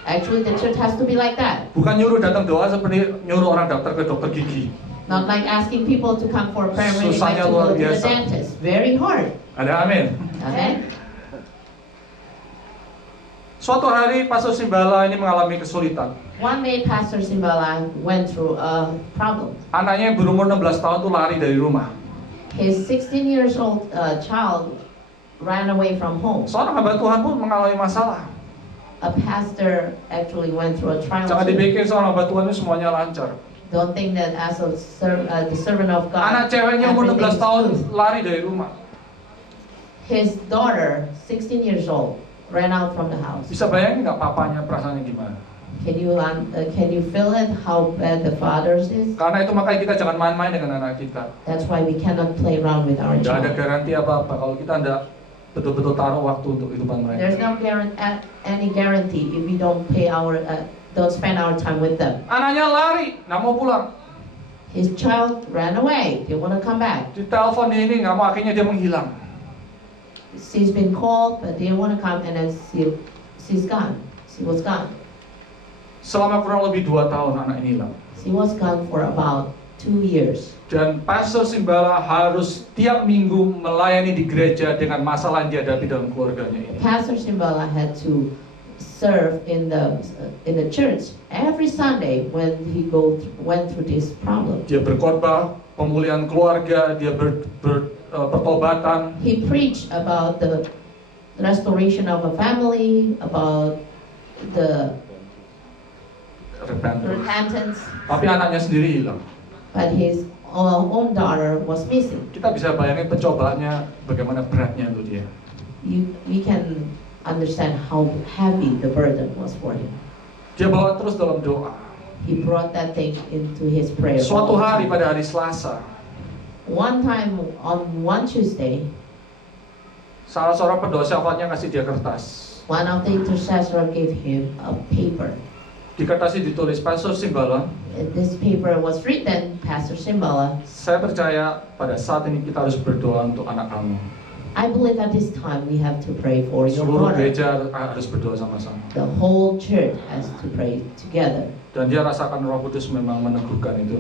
Actually, the church has to be like that. Bukan nyuruh datang doa seperti nyuruh orang daftar ke dokter gigi. Not like asking people to come for a prayer meeting like Susahnya to luar go to the biasa. dentist. Very hard. Ada amin. Amen. Suatu hari Pastor Simbala ini mengalami kesulitan. One day, Pastor Simbala went through a problem. Anaknya yang berumur 16 tahun tuh lari dari rumah. His 16 years old child ran away from home. Seorang hamba Tuhan pun mengalami masalah. A pastor actually went through a trial. Jangan too. dipikir seorang hamba Tuhan itu semuanya lancar. Don't think that as the servant of God, Anak ceweknya umur 16 everything's tahun smooth. lari dari rumah. His daughter, 16 years old, ran out from the house. Bisa bayangin nggak papanya perasaannya gimana? Can you feel it? How bad the father's is? Karena itu makanya kita jangan main-main dengan anak kita. That's why we cannot play around with our Nggak ada child. garansi apa-apa kalau kita nggak betul-betul taruh waktu untuk kehidupan mereka. There's no any guarantee if we don't don't spend our time with them. Anaknya lari, nggak mau pulang. His child ran away. They want to come back. Di telepon dia ini nggak mau, akhirnya dia menghilang. She's been called, but they want to come, and then she's gone. She was gone. Selama kurang lebih 2 tahun anak ini hilang. He was gone for about 2 years. Dan Pastor Simbala harus tiap minggu melayani di gereja dengan masalah yang dihadapi dalam keluarganya ini. Pastor Simbala had to serve in the church every Sunday when he went through this problem. Dia berkhotbah pemulihan keluarga, dia pertobatan. He preached about the restoration of a family, about the repentance. Tapi anaknya sendiri hilang. But his own daughter was missing. Kita bisa bayangin pencobaannya bagaimana beratnya untuk dia. We can understand how heavy the burden was for him. Dia bawa terus dalam doa. He brought that thing into his prayer. Suatu hari pada hari Selasa, one time on one Tuesday, salah seorang pendoa syafaatnya kasih dia kertas. one of the intercessor gave him a paper. Di kertas itu ditulis, Pastor Simbala, This paper was written, Pastor Simbala, saya percaya pada saat ini kita harus berdoa untuk anak kamu. I believe at this time we have to pray for your Seluruh daughter. gereja harus berdoa sama-sama. The whole church has to pray together. Dan dia rasakan Roh Kudus memang meneguhkan itu.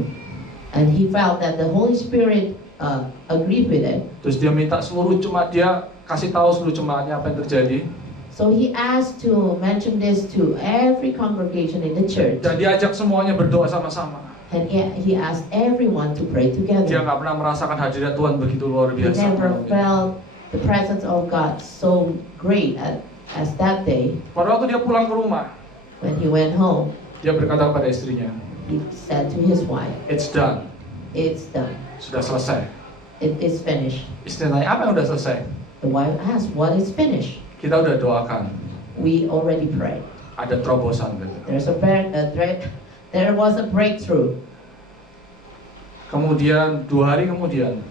And he felt that the Holy Spirit agreed with it. Terus dia minta seluruh jemaat, dia kasih tahu seluruh jemaatnya apa yang terjadi. So he asked to mention this to every congregation in the church. Dan dia ajak semuanya berdoa sama-sama. And he asked everyone to pray Dia together. nggak pernah merasakan hadirat Tuhan begitu luar He biasa. never felt the presence of God so great as that day. Pada waktu dia pulang ke rumah, When he went home, dia berkata kepada istrinya, he said to his wife, "It's done." "It's done. Sudah selesai. It is finished." Istri tanya, apa yang udah selesai? The wife asked, "What is finished?" Kita udah doakan. We already prayed. Ada terobosan gitu. There was a breakthrough. Kemudian 2 hari kemudian,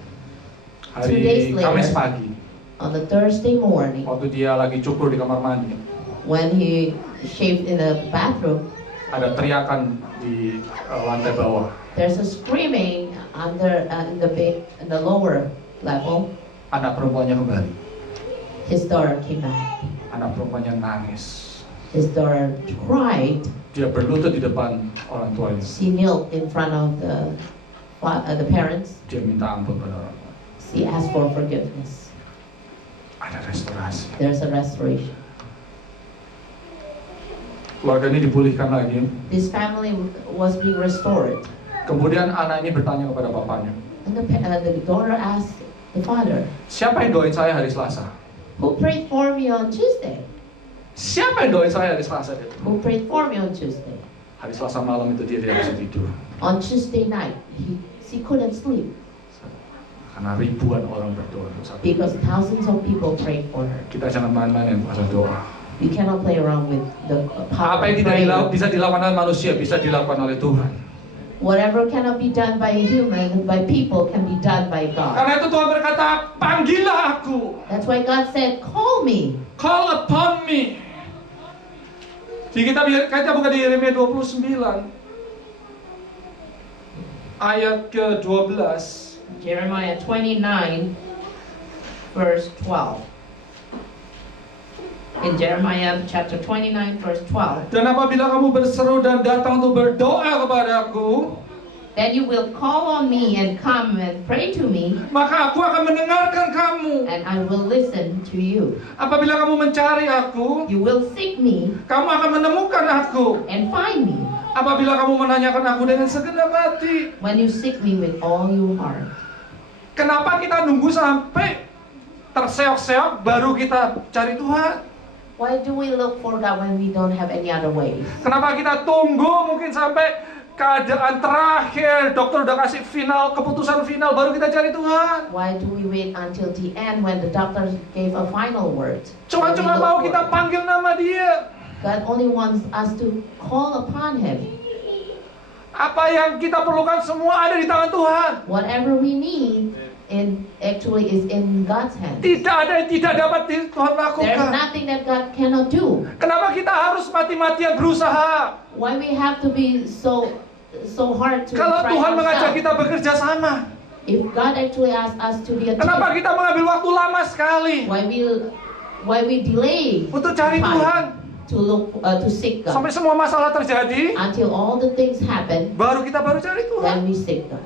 2 days hari later. Kamis pagi, On the Thursday morning, waktu dia lagi cukur di kamar mandi, when he shaved in the bathroom, ada teriakan di lantai bawah. there's a screaming in the lower level. Anak perempuannya kembali. His daughter came back. Anak perempuannya nangis. His daughter cried. Dia berlutut di depan orang tuanya. She knelt in front of the parents. Dia minta ampun pada orang tua. She asked for forgiveness. Ada restorasi. There's a restoration. Keluarga ini dipulihkan lagi. This family was being restored. Kemudian anak ini bertanya kepada bapaknya, And the daughter asked the father, siapa yang doain saya hari Selasa? "Who prayed for me on Tuesday? Siapa yang doain saya hari Selasa? Who prayed for me on Tuesday?" Hari Selasa malam itu dia tidak bisa tidur. On Tuesday night, she couldn't sleep Karena ribuan orang berdoa untuk satu. because thousands of people prayed for her. Kita jangan main-main dengan kuasa doa. We cannot play around with the power Apa of yang tidak prayer. bisa dilakukan oleh manusia bisa dilakukan oleh Tuhan. Whatever cannot be done by a human, by people, can be done by God. Karena itu Tuhan berkata, panggillah aku, That's why God said, "Call me." call upon me. Jadi kita buka di Yeremia 29 ayat ke-12. Jeremiah 29, verse 12. In Jeremiah chapter 29, verse 12. Dan apabila kamu berseru dan datang untuk berdoa kepadaku, Then you will call on me and come and pray to me, maka aku akan mendengarkan kamu. and I will listen to you. Apabila kamu mencari aku, You will seek me kamu akan menemukan aku. and find me Apabila kamu menanyakan aku dengan segenap hati. when you seek me with all your heart. Kenapa kita nunggu sampai terseok-seok baru kita cari Tuhan? Why do we look for God when we don't have any other ways? Kenapa kita tunggu mungkin sampai keadaan terakhir, dokter udah kasih keputusan final, baru kita cari Tuhan? Why do we wait until the end when the doctor gave a final word? Cuma When we mau look kita for panggil nama Dia. God only wants us to call upon Him. Apa yang kita perlukan semua ada di tangan Tuhan. Whatever we need actually is in God's hands. Tidak ada yang tidak dapat Tuhan There's lakukan. nothing that God cannot do. Kenapa kita harus mati-matian berusaha? Why we have to be so hard to Kalau try Tuhan mengajak ourselves? kita bekerja sama. If God actually asks us to be a Kenapa team, kita mengambil waktu lama sekali why we delay untuk cari time Tuhan? to seek God. Sampai semua masalah terjadi, Until all the things happen, kita baru cari Tuhan. then we seek God.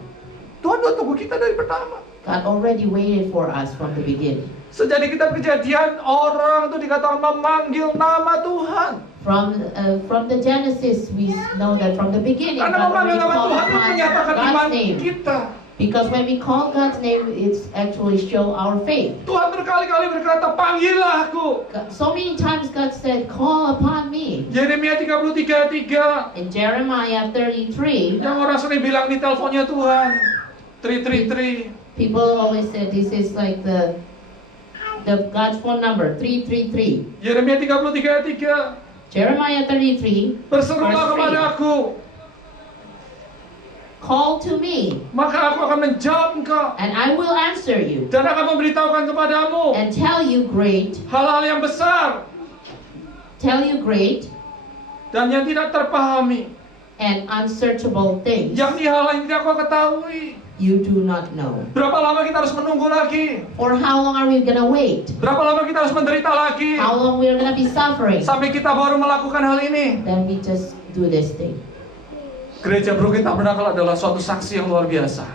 Tuhan udah tunggu kita dari pertama. God already waited for us from the beginning. Sejak kitab Kejadian, orang itu dikatakan memanggil nama Tuhan. From the Genesis, we know that from the beginning, Karena God memanggil already nama called Tuhan itu upon menyatakan iman God's name. kita. Because when we call God's name, it's actually show our faith. Tuhan berkali-kali berkata, panggillah aku. So many times God said, call upon me. Yeremia 33 ayat 3. In Jeremiah 33, Yang orang sering bilang di teleponnya Tuhan, 333. people always say this is like the God's phone number, 333. Yeremia 33 ayat 3. Jeremiah 33, Berserulah Verse kepada aku, call to me, maka aku akan menjawab engkau and I will answer you, dan akan memberitahukan kepadamu and tell you great hal-hal yang besar dan yang tidak terpahami, and unsearchable things yakni hal yang tidak kau ketahui. you do not know. Berapa lama kita harus menunggu lagi? For how long are we gonna wait? Berapa lama kita harus menderita lagi? How long we're gonna be suffering? Sampai kita baru melakukan hal ini. Then we just do this thing. Gereja Brooklyn Tabernacle adalah suatu saksi yang luar biasa.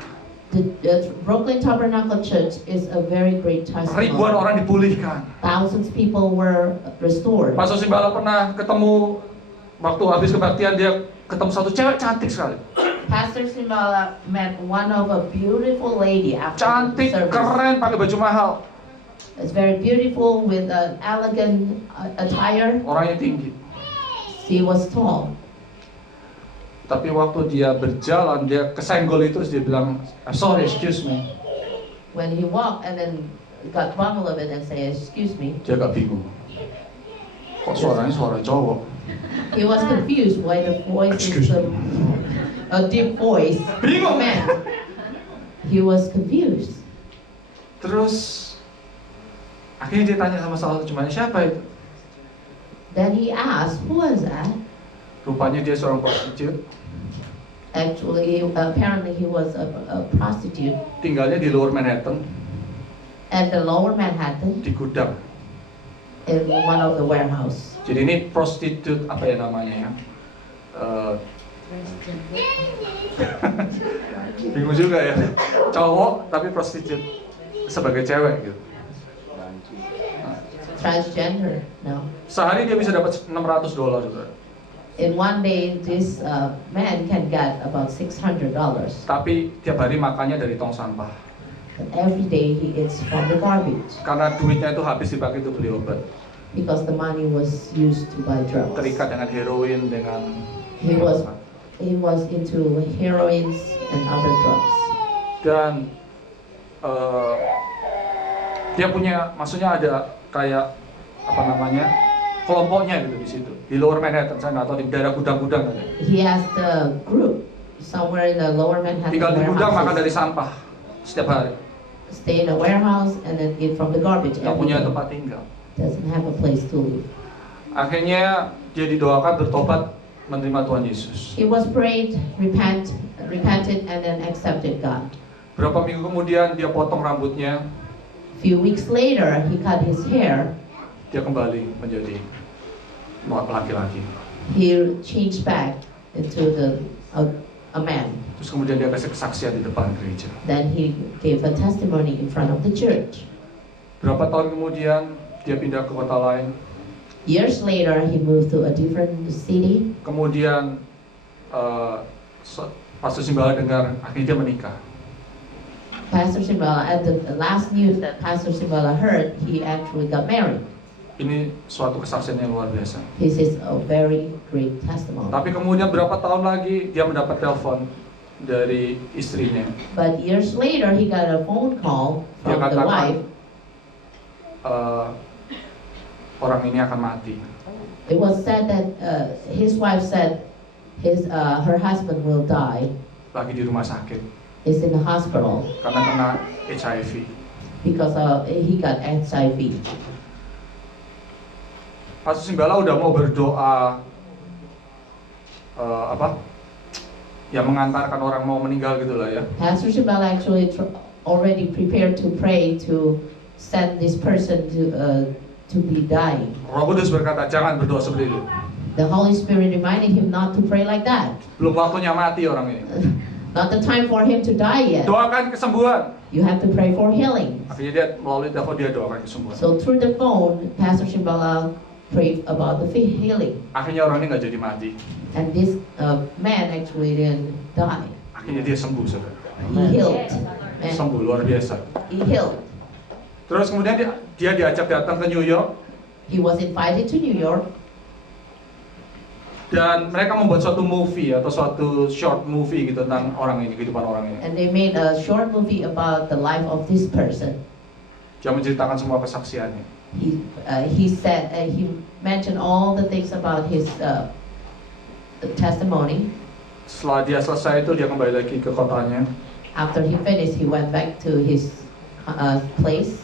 The Brooklyn Tabernacle Church is a very great testimony. Ribuan orang dipulihkan. Thousands of people were restored. Pastor Simbala pernah ketemu waktu habis kebaktian, dia ketemu satu cewek cantik sekali. Pastor Simbala met one of a beautiful lady after Cantik, the service. keren, pakai baju mahal. It's very beautiful with an elegant attire. Orangnya tinggi. She was tall. Tapi waktu dia berjalan, dia kesenggol itu, terus dia bilang, sorry, excuse me. When he walked and then got bummed a little bit and said, excuse me, Dia agak bingung. Kok suaranya suara cowok? he was confused why the voice is a deep voice. Bingung. Man. He was confused. Terus akhirnya dia tanya sama salah satu cuman, siapa itu? Then he asked, who was that? Rupanya dia seorang prostitut. Actually, apparently he was a prostitute Tinggalnya di Lower Manhattan, at the Lower Manhattan di gudang. in one of the warehouse. Jadi ini prostitut, apa ya namanya ya? Bingung juga ya. Cowok tapi prostitut sebagai cewek gitu. Transgender, no. Sehari dia bisa dapat $600 juga. In one day, this man can get about $600. Tapi tiap hari makannya dari tong sampah. But every day he eats from the garbage Karena duitnya itu habis dipakai untuk beli obat. because the money was used to buy drugs. Terikat dengan heroin, dengan He was into heroins and other drugs. dan dia punya, maksudnya ada kayak apa namanya, kelompoknya gitu di situ di Lower Manhattan. Saya nggak tahu di daerah gudang-gudang kan. He has the group somewhere in the Lower Manhattan Tinggal di gudang, makan dari warehouses. sampah setiap hari. Stay in a warehouse and then eat from the garbage Nggak every punya day. tempat tinggal. Doesn't have a place to live. Akhirnya dia didoakan bertobat, menerima Tuhan Yesus. He was prayed, repented, and then accepted God. Berapa minggu kemudian dia potong rambutnya, A few weeks later, he cut his hair. dia kembali menjadi laki-laki. He changed back into a man. Terus kemudian dia kasih kesaksian di depan gereja. Then he gave a testimony in front of the church. Berapa tahun kemudian dia pindah ke kota lain. Years later, he moved to a different city. Kemudian Pastor Simbala dengar akhirnya dia menikah. Pastor Simbala, at the last news that Pastor Simbala heard, he actually got married. Ini suatu kesaksian yang luar biasa. This is a very great testimony. Tapi kemudian berapa tahun lagi dia mendapat telepon dari istrinya. But years later, he got a phone call Dia from the katakan, wife. orang ini akan mati. It was said that his wife said her husband will die. Lagi di rumah sakit Is in the hospital karena kena HIV. because he got HIV. Pastor Simbala udah mau berdoa ya mengantarkan orang mau meninggal gitulah ya. Pastor Simbala actually already prepared to pray to send this person to be dying. Roh Kudus berkata, jangan berdoa seperti itu. The Holy Spirit reminded him not to pray like that. Belum waktunya mati orang ini. Not the time for him to die yet. Doakan kesembuhan. You have to pray for healing. Akhirnya dia melalui telepon dia doakan kesembuhan. So through the phone, Pastor Shimbala prayed about the healing. Akhirnya orang ini nggak jadi mati. And this man actually didn't die. Akhirnya dia sembuh, saudara. He healed. Man, Sembuh luar biasa. he healed. Terus kemudian dia diajak datang ke New York He was invited to New York, dan mereka membuat suatu movie atau suatu short movie gitu tentang orang ini, kehidupan orang ini. and they made a short movie about the life of this person. Dia menceritakan semua kesaksiannya. He mentioned all the things about his testimony. Setelah dia selesai itu dia kembali lagi ke kotanya After he finished, he went back to his place.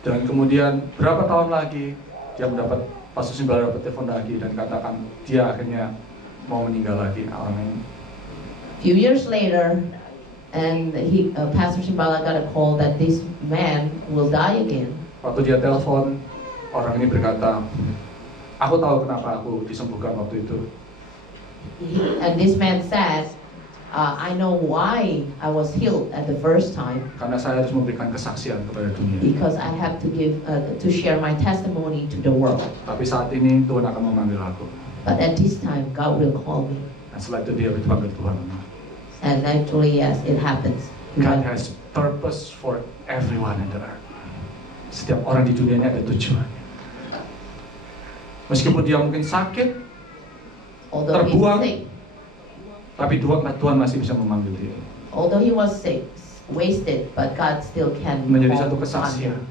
dan kemudian berapa tahun lagi dia mendapat Pastor Shimbala dapat telepon lagi dan katakan dia akhirnya mau meninggal lagi orang ini. Few years later, and Pastor Shimbala got a call that this man will die again. Waktu dia telepon, orang ini berkata, aku tahu kenapa aku disembuhkan waktu itu. And this man said, I know why I was healed at the first time, Karena saya harus memberikan kesaksian kepada dunia. because I have to give to share my testimony to the world. Tapi saat ini Tuhan akan memanggil aku. But at this time, God will call me. Dan setelah itu dia dipanggil Tuhan. And actually, yes, it happens. God has purpose for everyone in the earth. Setiap orang di dunia ini ada tujuan. Meskipun dia mungkin sakit, Although he's terbuang. sick, tapi Tuhan masih bisa memanggil dia. although he was sick, wasted, but God still can Menjadi call satu upon kesaksian him.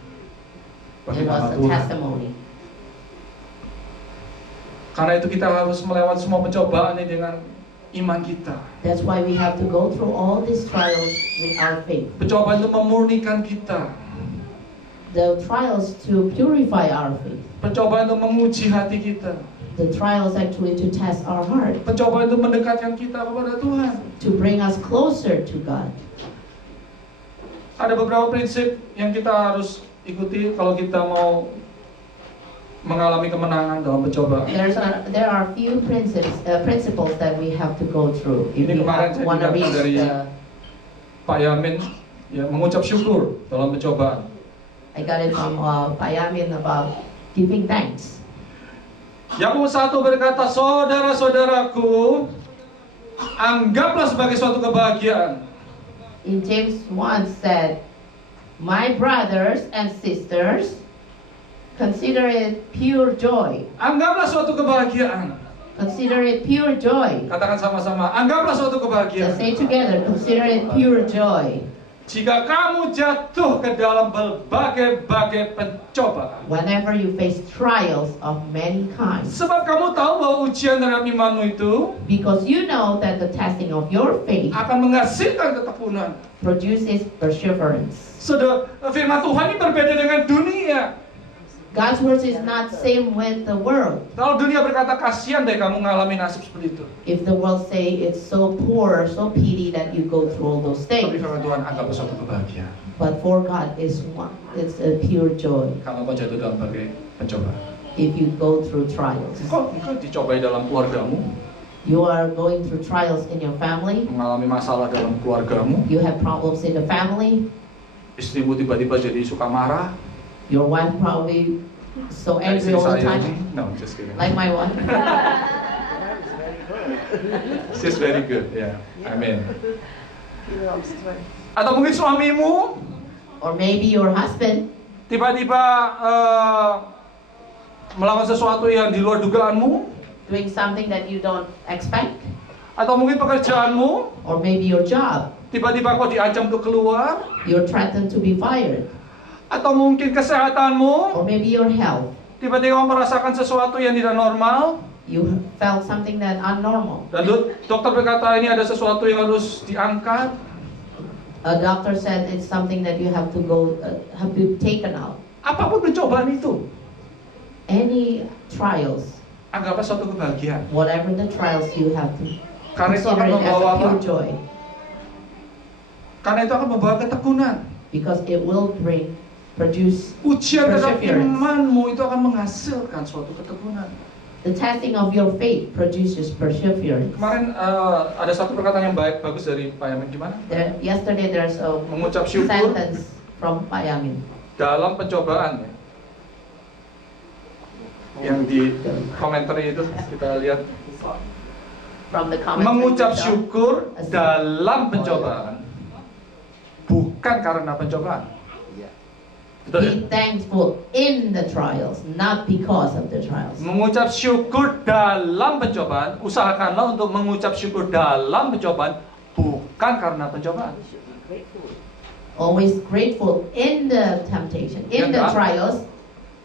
bagi It was nama a Tuhan. testimony. Karena itu kita harus melewati semua pencobaan ini dengan iman kita. That's why we have to go through all these trials with our faith. Pencobaan itu memurnikan kita. The trials to purify our faith. Pencobaan itu menguji hati kita. The trials actually to test our heart, Pencobaan itu mendekatkan kita kepada Tuhan. to bring us closer to God. Ada beberapa prinsip yang kita harus ikuti kalau kita mau mengalami kemenangan dalam pencobaan. There are few principles that we have to go through if Ini we kemarin saya want to dengar reach dari the. Pak Yamin ya, mengucap syukur dalam pencobaan. I got it from Pak Yamin about giving thanks. Yakobus 1 berkata, saudara-saudaraku, anggaplah sebagai suatu kebahagiaan. In James 1 said, my brothers and sisters, consider it pure joy. Anggaplah suatu kebahagiaan. Consider it pure joy. Katakan sama-sama, anggaplah suatu Let's kebahagiaan. say together, consider it pure joy. Jika kamu jatuh ke dalam berbagai-bagai pencobaan. Whenever you face trials of many kinds. Sebab kamu tahu bahwa ujian dalam imanmu itu Because you know that the testing of your faith akan menghasilkan ketekunan. produces perseverance. Saudara, firman Tuhan ini berbeda dengan dunia. God's word is not same with the world. Kalau dunia berkata kasihan deh kamu ngalami nasib seperti itu. If the world say it's so poor, so pity that you go through all those Tapi things. firman Tuhan anggaplah suatu kebahagiaan. But for God it's a pure joy Kalau kau jatuh dalam berbagai pencobaan. if you go through trials. Engkau dicobai dalam keluargamu, You are going through trials in your family. mengalami masalah dalam keluargamu, You have problems in the family. istrimu tiba-tiba jadi suka marah. Your wife probably so Kayak angry istri all the saya ini. time, No, just kidding. like my wife. She's very good, yeah. Amin. Atau mungkin suamimu Or maybe your husband tiba-tiba melakukan sesuatu yang di luar dugaanmu, doing something that you don't expect. atau mungkin pekerjaanmu Or maybe your job, tiba-tiba kau diancam untuk keluar, you're threatened to be fired. atau mungkin kesehatanmu Or maybe your health, tiba-tiba kau merasakan sesuatu yang tidak normal, you felt something that unnormal. dan dokter berkata ini ada sesuatu yang harus diangkat. A doctor said it's something that you have to have to be taken out. Apapun pencobaan itu, Any trials, anggaplah suatu kebahagiaan. whatever the trials, you have to Karena itu consider akan it as membawa a apa? pure joy. Karena itu akan membawa ketekunan. Because it will bring produce Ujian terhadap perseverance. imanmu itu akan menghasilkan suatu ketekunan. The testing of your faith produces perseverance. Kemarin ada satu perkataan yang bagus dari Pak Yamin, gimana? Yesterday there's a Mengucap syukur sentence from Pak Yamin. dalam pencobaan ya. Yang di komentar itu kita lihat, From the commentary mengucap itself. syukur dalam pencobaan, bukan karena pencobaan. Betul ya? Be thankful in the trials, not because of the trials. Mengucap syukur dalam pencobaan, usahakanlah untuk mengucap syukur dalam pencobaan, bukan karena pencobaan. Always grateful in the temptation, in the Ya, kan? trials.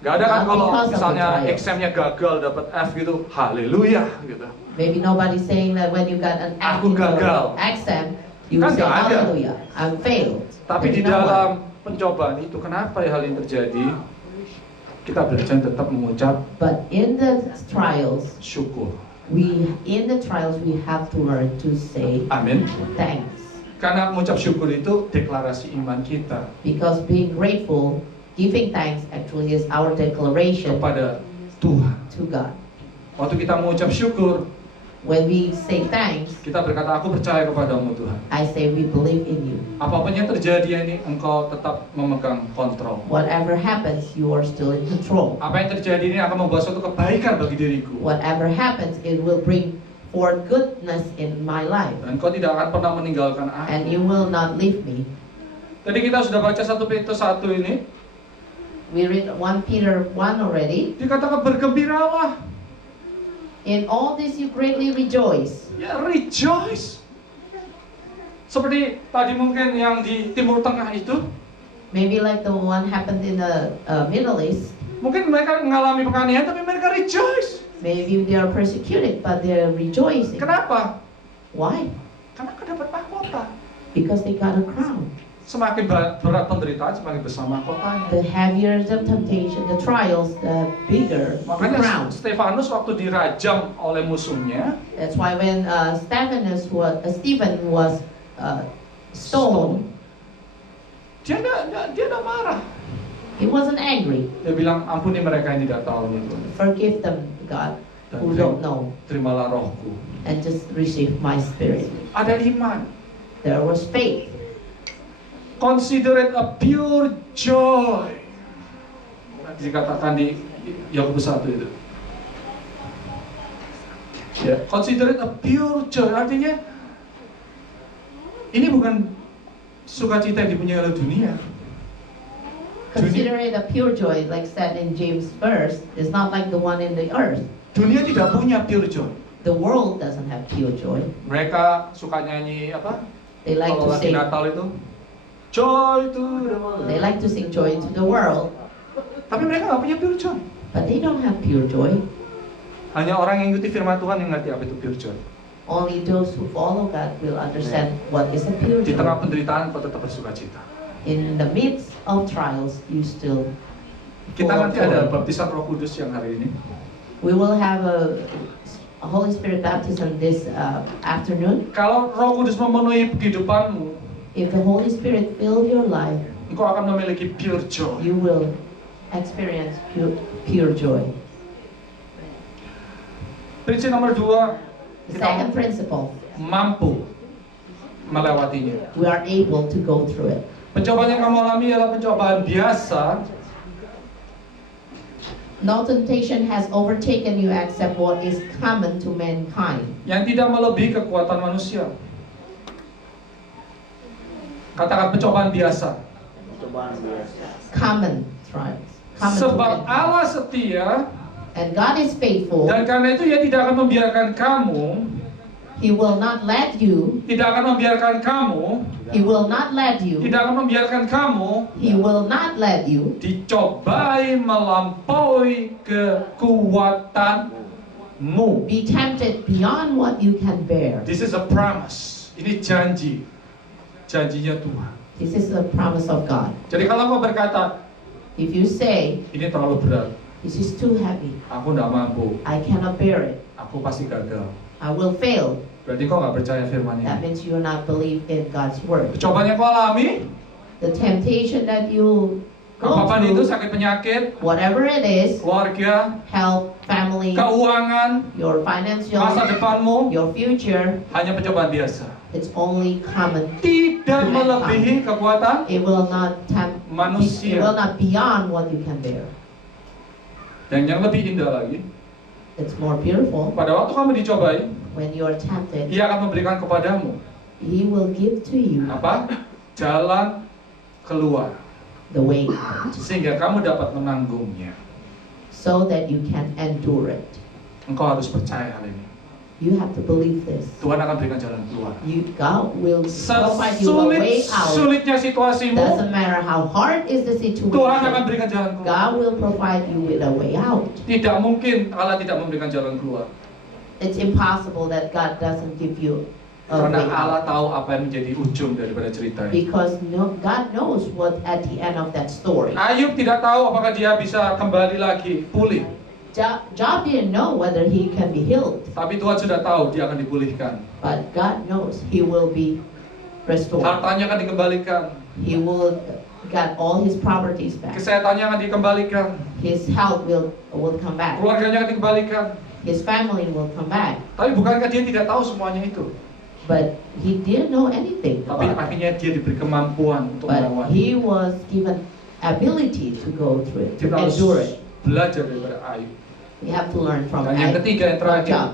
Gak ada kan Not kalau because of the misalnya trials. examnya gagal dapat F gitu, haleluya gitu. Maybe nobody's saying that when you got an F Aku in your gagal. exam, you Kan say nggak ada. hallelujah, I failed. Tapi di There's no one. dalam pencobaan itu kenapa ya hal ini terjadi? Kita belajar tetap mengucap But in the trials, syukur. we have to learn to say Amin. thanks. Karena mengucap syukur itu deklarasi iman kita Because being grateful, giving thanks actually is our declaration kepada Tuhan. to God. Waktu kita mengucap syukur, When we say thanks, kita berkata, aku percaya kepadamu Tuhan. I say we believe in you. Apapun yang terjadi ini, engkau tetap memegang kontrol. Whatever happens, you are still in control. Apa yang terjadi ini akan membawa suatu kebaikan bagi diriku. Whatever happens, it will bring forth goodness in my life. Dan engkau tidak akan pernah meninggalkan aku. And you will not leave me. Jadi kita sudah baca 1 Petrus 1 ini. We read 1 Peter 1 already. Dikatakan bergembiralah. In all this you greatly rejoice. Ya, rejoice. Seperti tadi mungkin yang di Timur Tengah itu. Maybe like the one happened in the Middle East. Mungkin mereka mengalami penganiayaan tapi mereka rejoice. Maybe they are persecuted, but they are rejoicing. Kenapa? Why? Karena mereka dapat mahkota. Because they got a crown. Semakin berat penderitaan, semakin besar mahkotanya. The heavier the temptation, the trials, the bigger the Makanya crown. Stefanus waktu dirajam oleh musuhnya, That's why when Stephen was stoned, dia tidak marah. he wasn't angry. Dia bilang, ampuni mereka yang tidak tahu itu. Forgive them, God, who don't know, Terimalah rohku. and just receive my spirit. Ada iman. There was faith. Consider it a pure joy. Dikatakan di Yakobus 1 itu. Ya, consider it a pure joy. Artinya ini bukan sukacita yang dipunyai oleh dunia. Consider it a pure joy, like said in James' verse. It's not like the one in the earth. Dunia tidak punya pure joy. The world doesn't have pure joy. Mereka suka nyanyi apa? They like Kalau to lagi sing. Natal itu, joy to the world. They like to sing joy to the world, Tapi mereka nggak punya pure joy. but they don't have pure joy. Hanya orang yang ikuti firman Tuhan yang ngerti apa itu pure joy. Only those who follow God will understand what is a pure Di tengah joy. penderitaan kau tetap bersukacita. In the midst of trials, you still Kita full of nanti ada joy. baptisan Roh Kudus yang hari ini. We will have a Holy Spirit baptism this afternoon. Kalau Roh Kudus memenuhi kehidupanmu, If the Holy Spirit fills your life, engkau akan memiliki pure joy. you will experience pure joy. Prinsip nomor 2, The kita second principle, mampu melewatinya. we are able to go through it. Pencobaan yang kamu alami adalah pencobaan biasa. No temptation has overtaken you except what is common to mankind. Yang tidak melebihi kekuatan manusia. Katakan pencobaan biasa. Common trials. Common to Sebab mankind. Allah setia, And God is faithful. dan karena itu Ia tidak akan membiarkan kamu, He will not let you. tidak akan membiarkan kamu, He will not let you. tidak akan membiarkan kamu He will not let you dicobai melampaui kekuatanmu. be tempted beyond what you can bear. This is a promise. Ini janji. Janjinya Tuhan. This is the promise of God. Jadi kalau kau berkata, If you say, ini terlalu berat, this is too heavy, aku tidak mampu, I cannot bear it, aku pasti gagal. I will fail, Berarti kau nggak percaya firman that ini. means you do not believe in God's word. Cobaan yang kau alami, The temptation that you go Apapun itu, through, sakit penyakit, whatever it is, keluarga, health, family, keuangan, your financial, masa depanmu, your future, hanya pencobaan biasa. it's only common. Tidak melebihi kekuatan It will not it manusia. will not beyond what you can bear. Dan yang lebih indah lagi, It's more beautiful pada waktu kamu dicobai, when you are tempted. Dia akan memberikan kepadamu He will give to you apa? Jalan keluar, the way out, sehingga kamu dapat menanggungnya. so that you can endure it. Engkau harus percaya hal ini. You have to believe this. Tuhan akan berikan jalan keluar. God will provide you a way out. Sulitnya situasimu, Doesn't matter how hard is the Tuhan akan situation. berikan jalan keluar. God will provide you with a way out. Tidak mungkin Allah tidak memberikan jalan keluar. It's impossible that God doesn't give you a Karena way Allah out. tahu apa yang menjadi ujung daripada cerita ini. Because God knows what at the end of that story. Ayub tidak tahu apakah dia bisa kembali lagi pulih. Job didn't know whether he can be healed, Tapi Tuhan sudah tahu dia akan dipulihkan. but God knows he will be restored. Hartanya akan dikembalikan. He will get all his properties back. Kesehatannya akan dikembalikan. His health will come back. Keluarganya akan dikembalikan. His family will come back. Tapi bukankah dia tidak tahu semuanya itu? But he didn't know anything Tapi about it. akhirnya dia diberi kemampuan untuk But melewati. he was given ability to go through it, to Kita harus endure it. belajar daripada Ayub. We have to learn from Dan yang ketiga, yang terakhir, Job.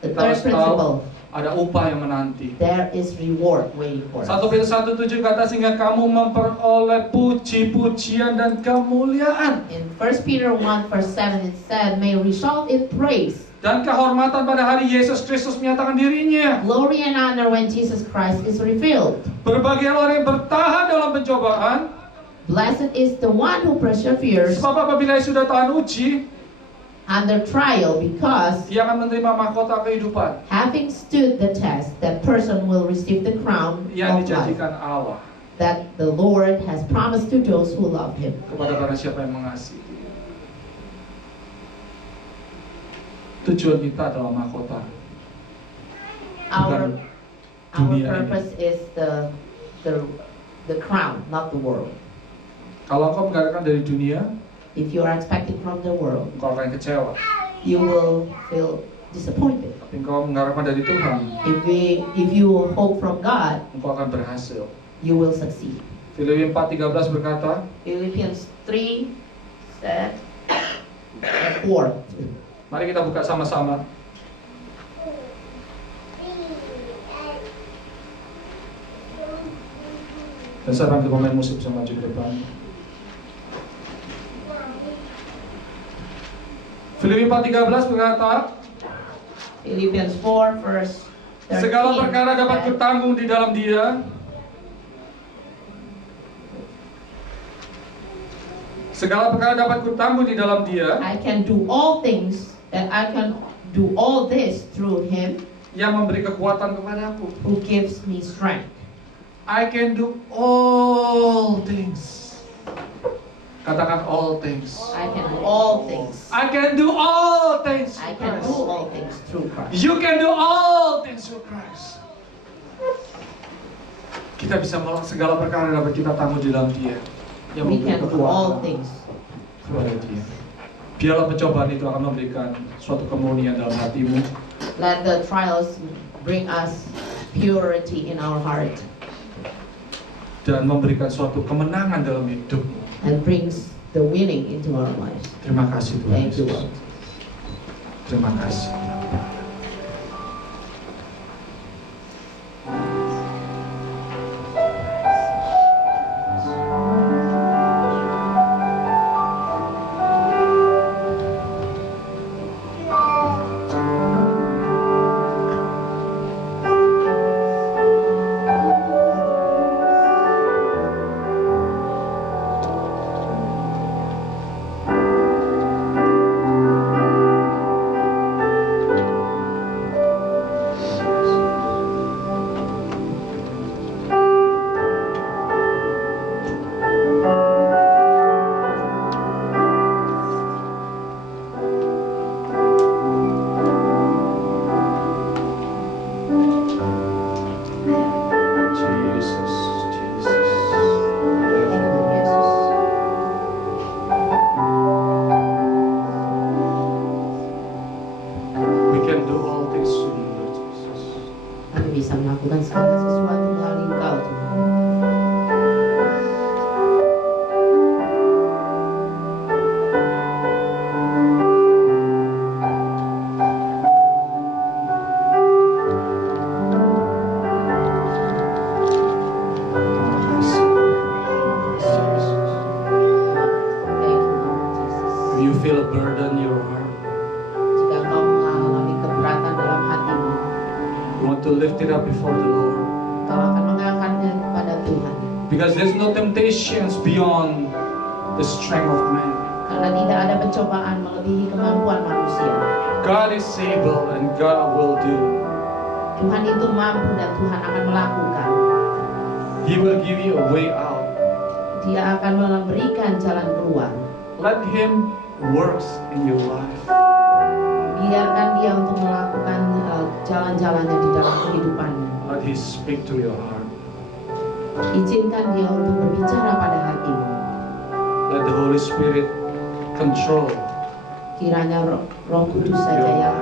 The kita third harus tahu principle, ada upah yang menanti. there is reward waiting for 1 us. Petrus 1:7 kata sehingga kamu memperoleh puji-pujian dan kemuliaan In 1 Peter 1 verse 7 it said, may result in praise, dan kehormatan pada hari Yesus Kristus menyatakan dirinya. glory and honor when Jesus Christ is revealed. Berbagai orang yang bertahan dalam pencobaan, Blessed is the one who perseveres sebab apabila ia sudah tahan uji, under trial, because dia akan menerima mahkota kehidupan having stood the test, that person will receive the crown yang of life dijanjikan Allah that the Lord has promised to those who love Him. kepada barang siapa yang mengasihi. Tujuan kita adalah mahkota. Our dunia ini. purpose is the crown, not the world. Kalau engkau mengharapkan dari dunia, If you are expecting from the world, engkau akan kecewa. you will feel disappointed. Tapi engkau mengharapkan dari Tuhan, If you hope from God, engkau akan berhasil. you will succeed. Filipi 4:13 berkata, Philippians 3 said 4. mari kita buka sama-sama. Dan saya bantu pemain musik bisa maju ke depan. Filipi 4:13 berkata, Philippians 4 verse 13. segala perkara dapat said, kutanggung di dalam Dia. Segala perkara dapat kutanggung di dalam Dia I can do all things, that I can do all this through Him yang memberi kekuatan kepadaku. who gives me strength. I can do all things. Katakan all things. I can do all things. I can do all things. I can do all things through Christ. You can do all things through Christ. Kita bisa melakukan segala perkara dapat kita tanggung di dalam Dia yang We memberi can do all kekuatan things. kepada Dia. Biarlah pencobaan itu akan memberikan suatu kemurnian dalam hatimu. Let the trials bring us purity in our heart Dan memberikan suatu kemenangan dalam hidupmu. and brings the winning into our lives. Terima kasih Tuhan Thank you, Yesus. Lord. Terima kasih. If you feel a burden in your heart, Jika kau mengalami keberatan dalam hatimu, you want to lift it up before the Lord. kau akan mengangkatnya kepada Tuhan. Because there's no temptations beyond the strength of man. Karena tidak ada pencobaan melebihi kemampuan manusia. God is able and God will do. Tuhan itu mampu dan Tuhan akan melakukan. He will give you a way out. Dia akan memberikan jalan keluar. Let Him works in your life. Biarkan dia untuk melakukan jalan-jalannya di dalam kehidupanmu. Let He speak to your heart. Izinkan dia untuk berbicara pada hatimu. Let the Holy Spirit control. Kiranya Roh Kudus saja yang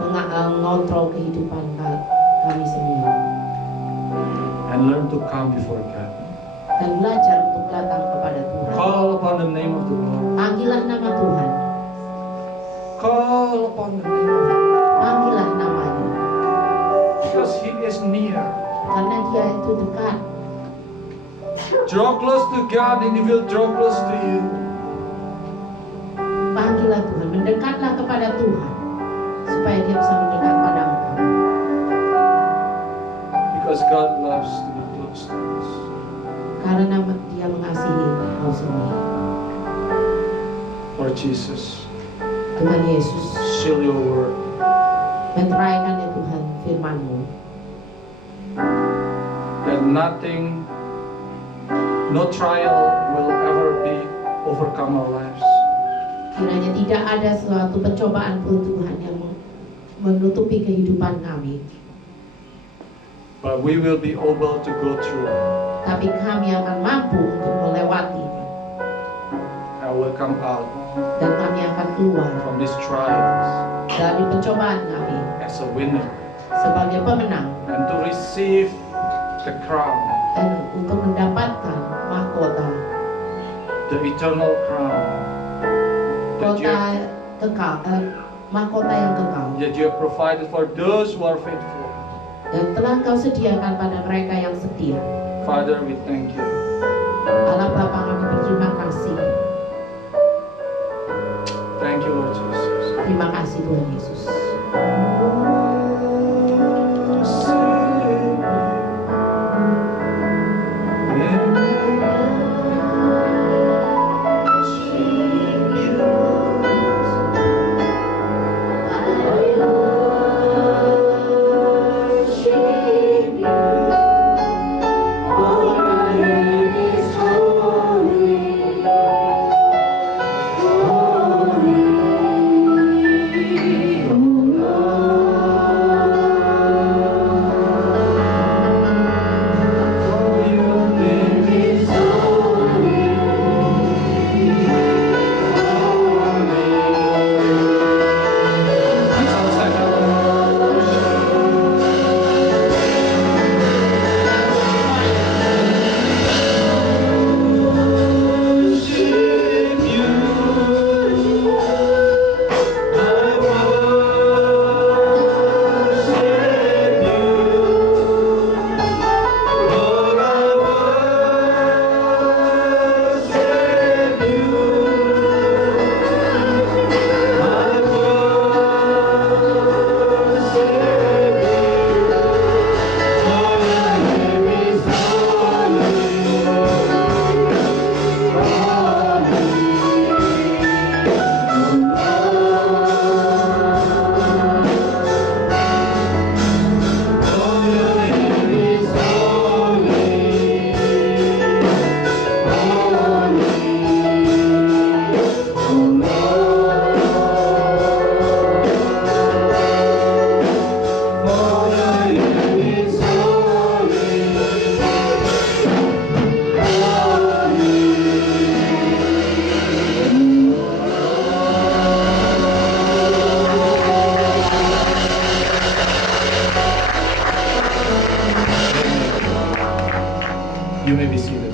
mengontrol kehidupan kami semua. And learn to come before God. Dan belajar untuk datang kepada Tuhan. Call upon the name of the Lord. Panggilah nama Tuhan. Call upon the name of the Lord. Panggilah namanya. Because He is near. Karena dia itu dekat. Draw close to God and He will draw close to you. Panggilah Tuhan. Mendekatlah kepada Tuhan. Supaya dia bisa mendekat pada engkau. Because God loves to be close to us. Karena dia mengasihi kau semua. Lord Jesus, Tuhan Yesus, seal your word. meteraikan ya Tuhan firman-Mu. That nothing, no trial will ever be overcome our lives. Kiranya tidak ada suatu pencobaan pun Tuhan yang menutupi kehidupan kami. But we will be able to go through. Tapi kami akan mampu untuk melewati. And will come out Dan kami akan keluar from these trials dari pencobaan kami as a winner. sebagai pemenang. And to receive the crown, Dan untuk mendapatkan mahkota, the eternal crown that kota kekal, mahkota yang kekal. you have provided for those who are faithful. Dan telah Kau sediakan pada mereka yang setia. Father, we thank you. Allah Bapa, kami berterima kasih. Thank you, Lord Jesus. Terima kasih Tuhan Yesus. You may be seated.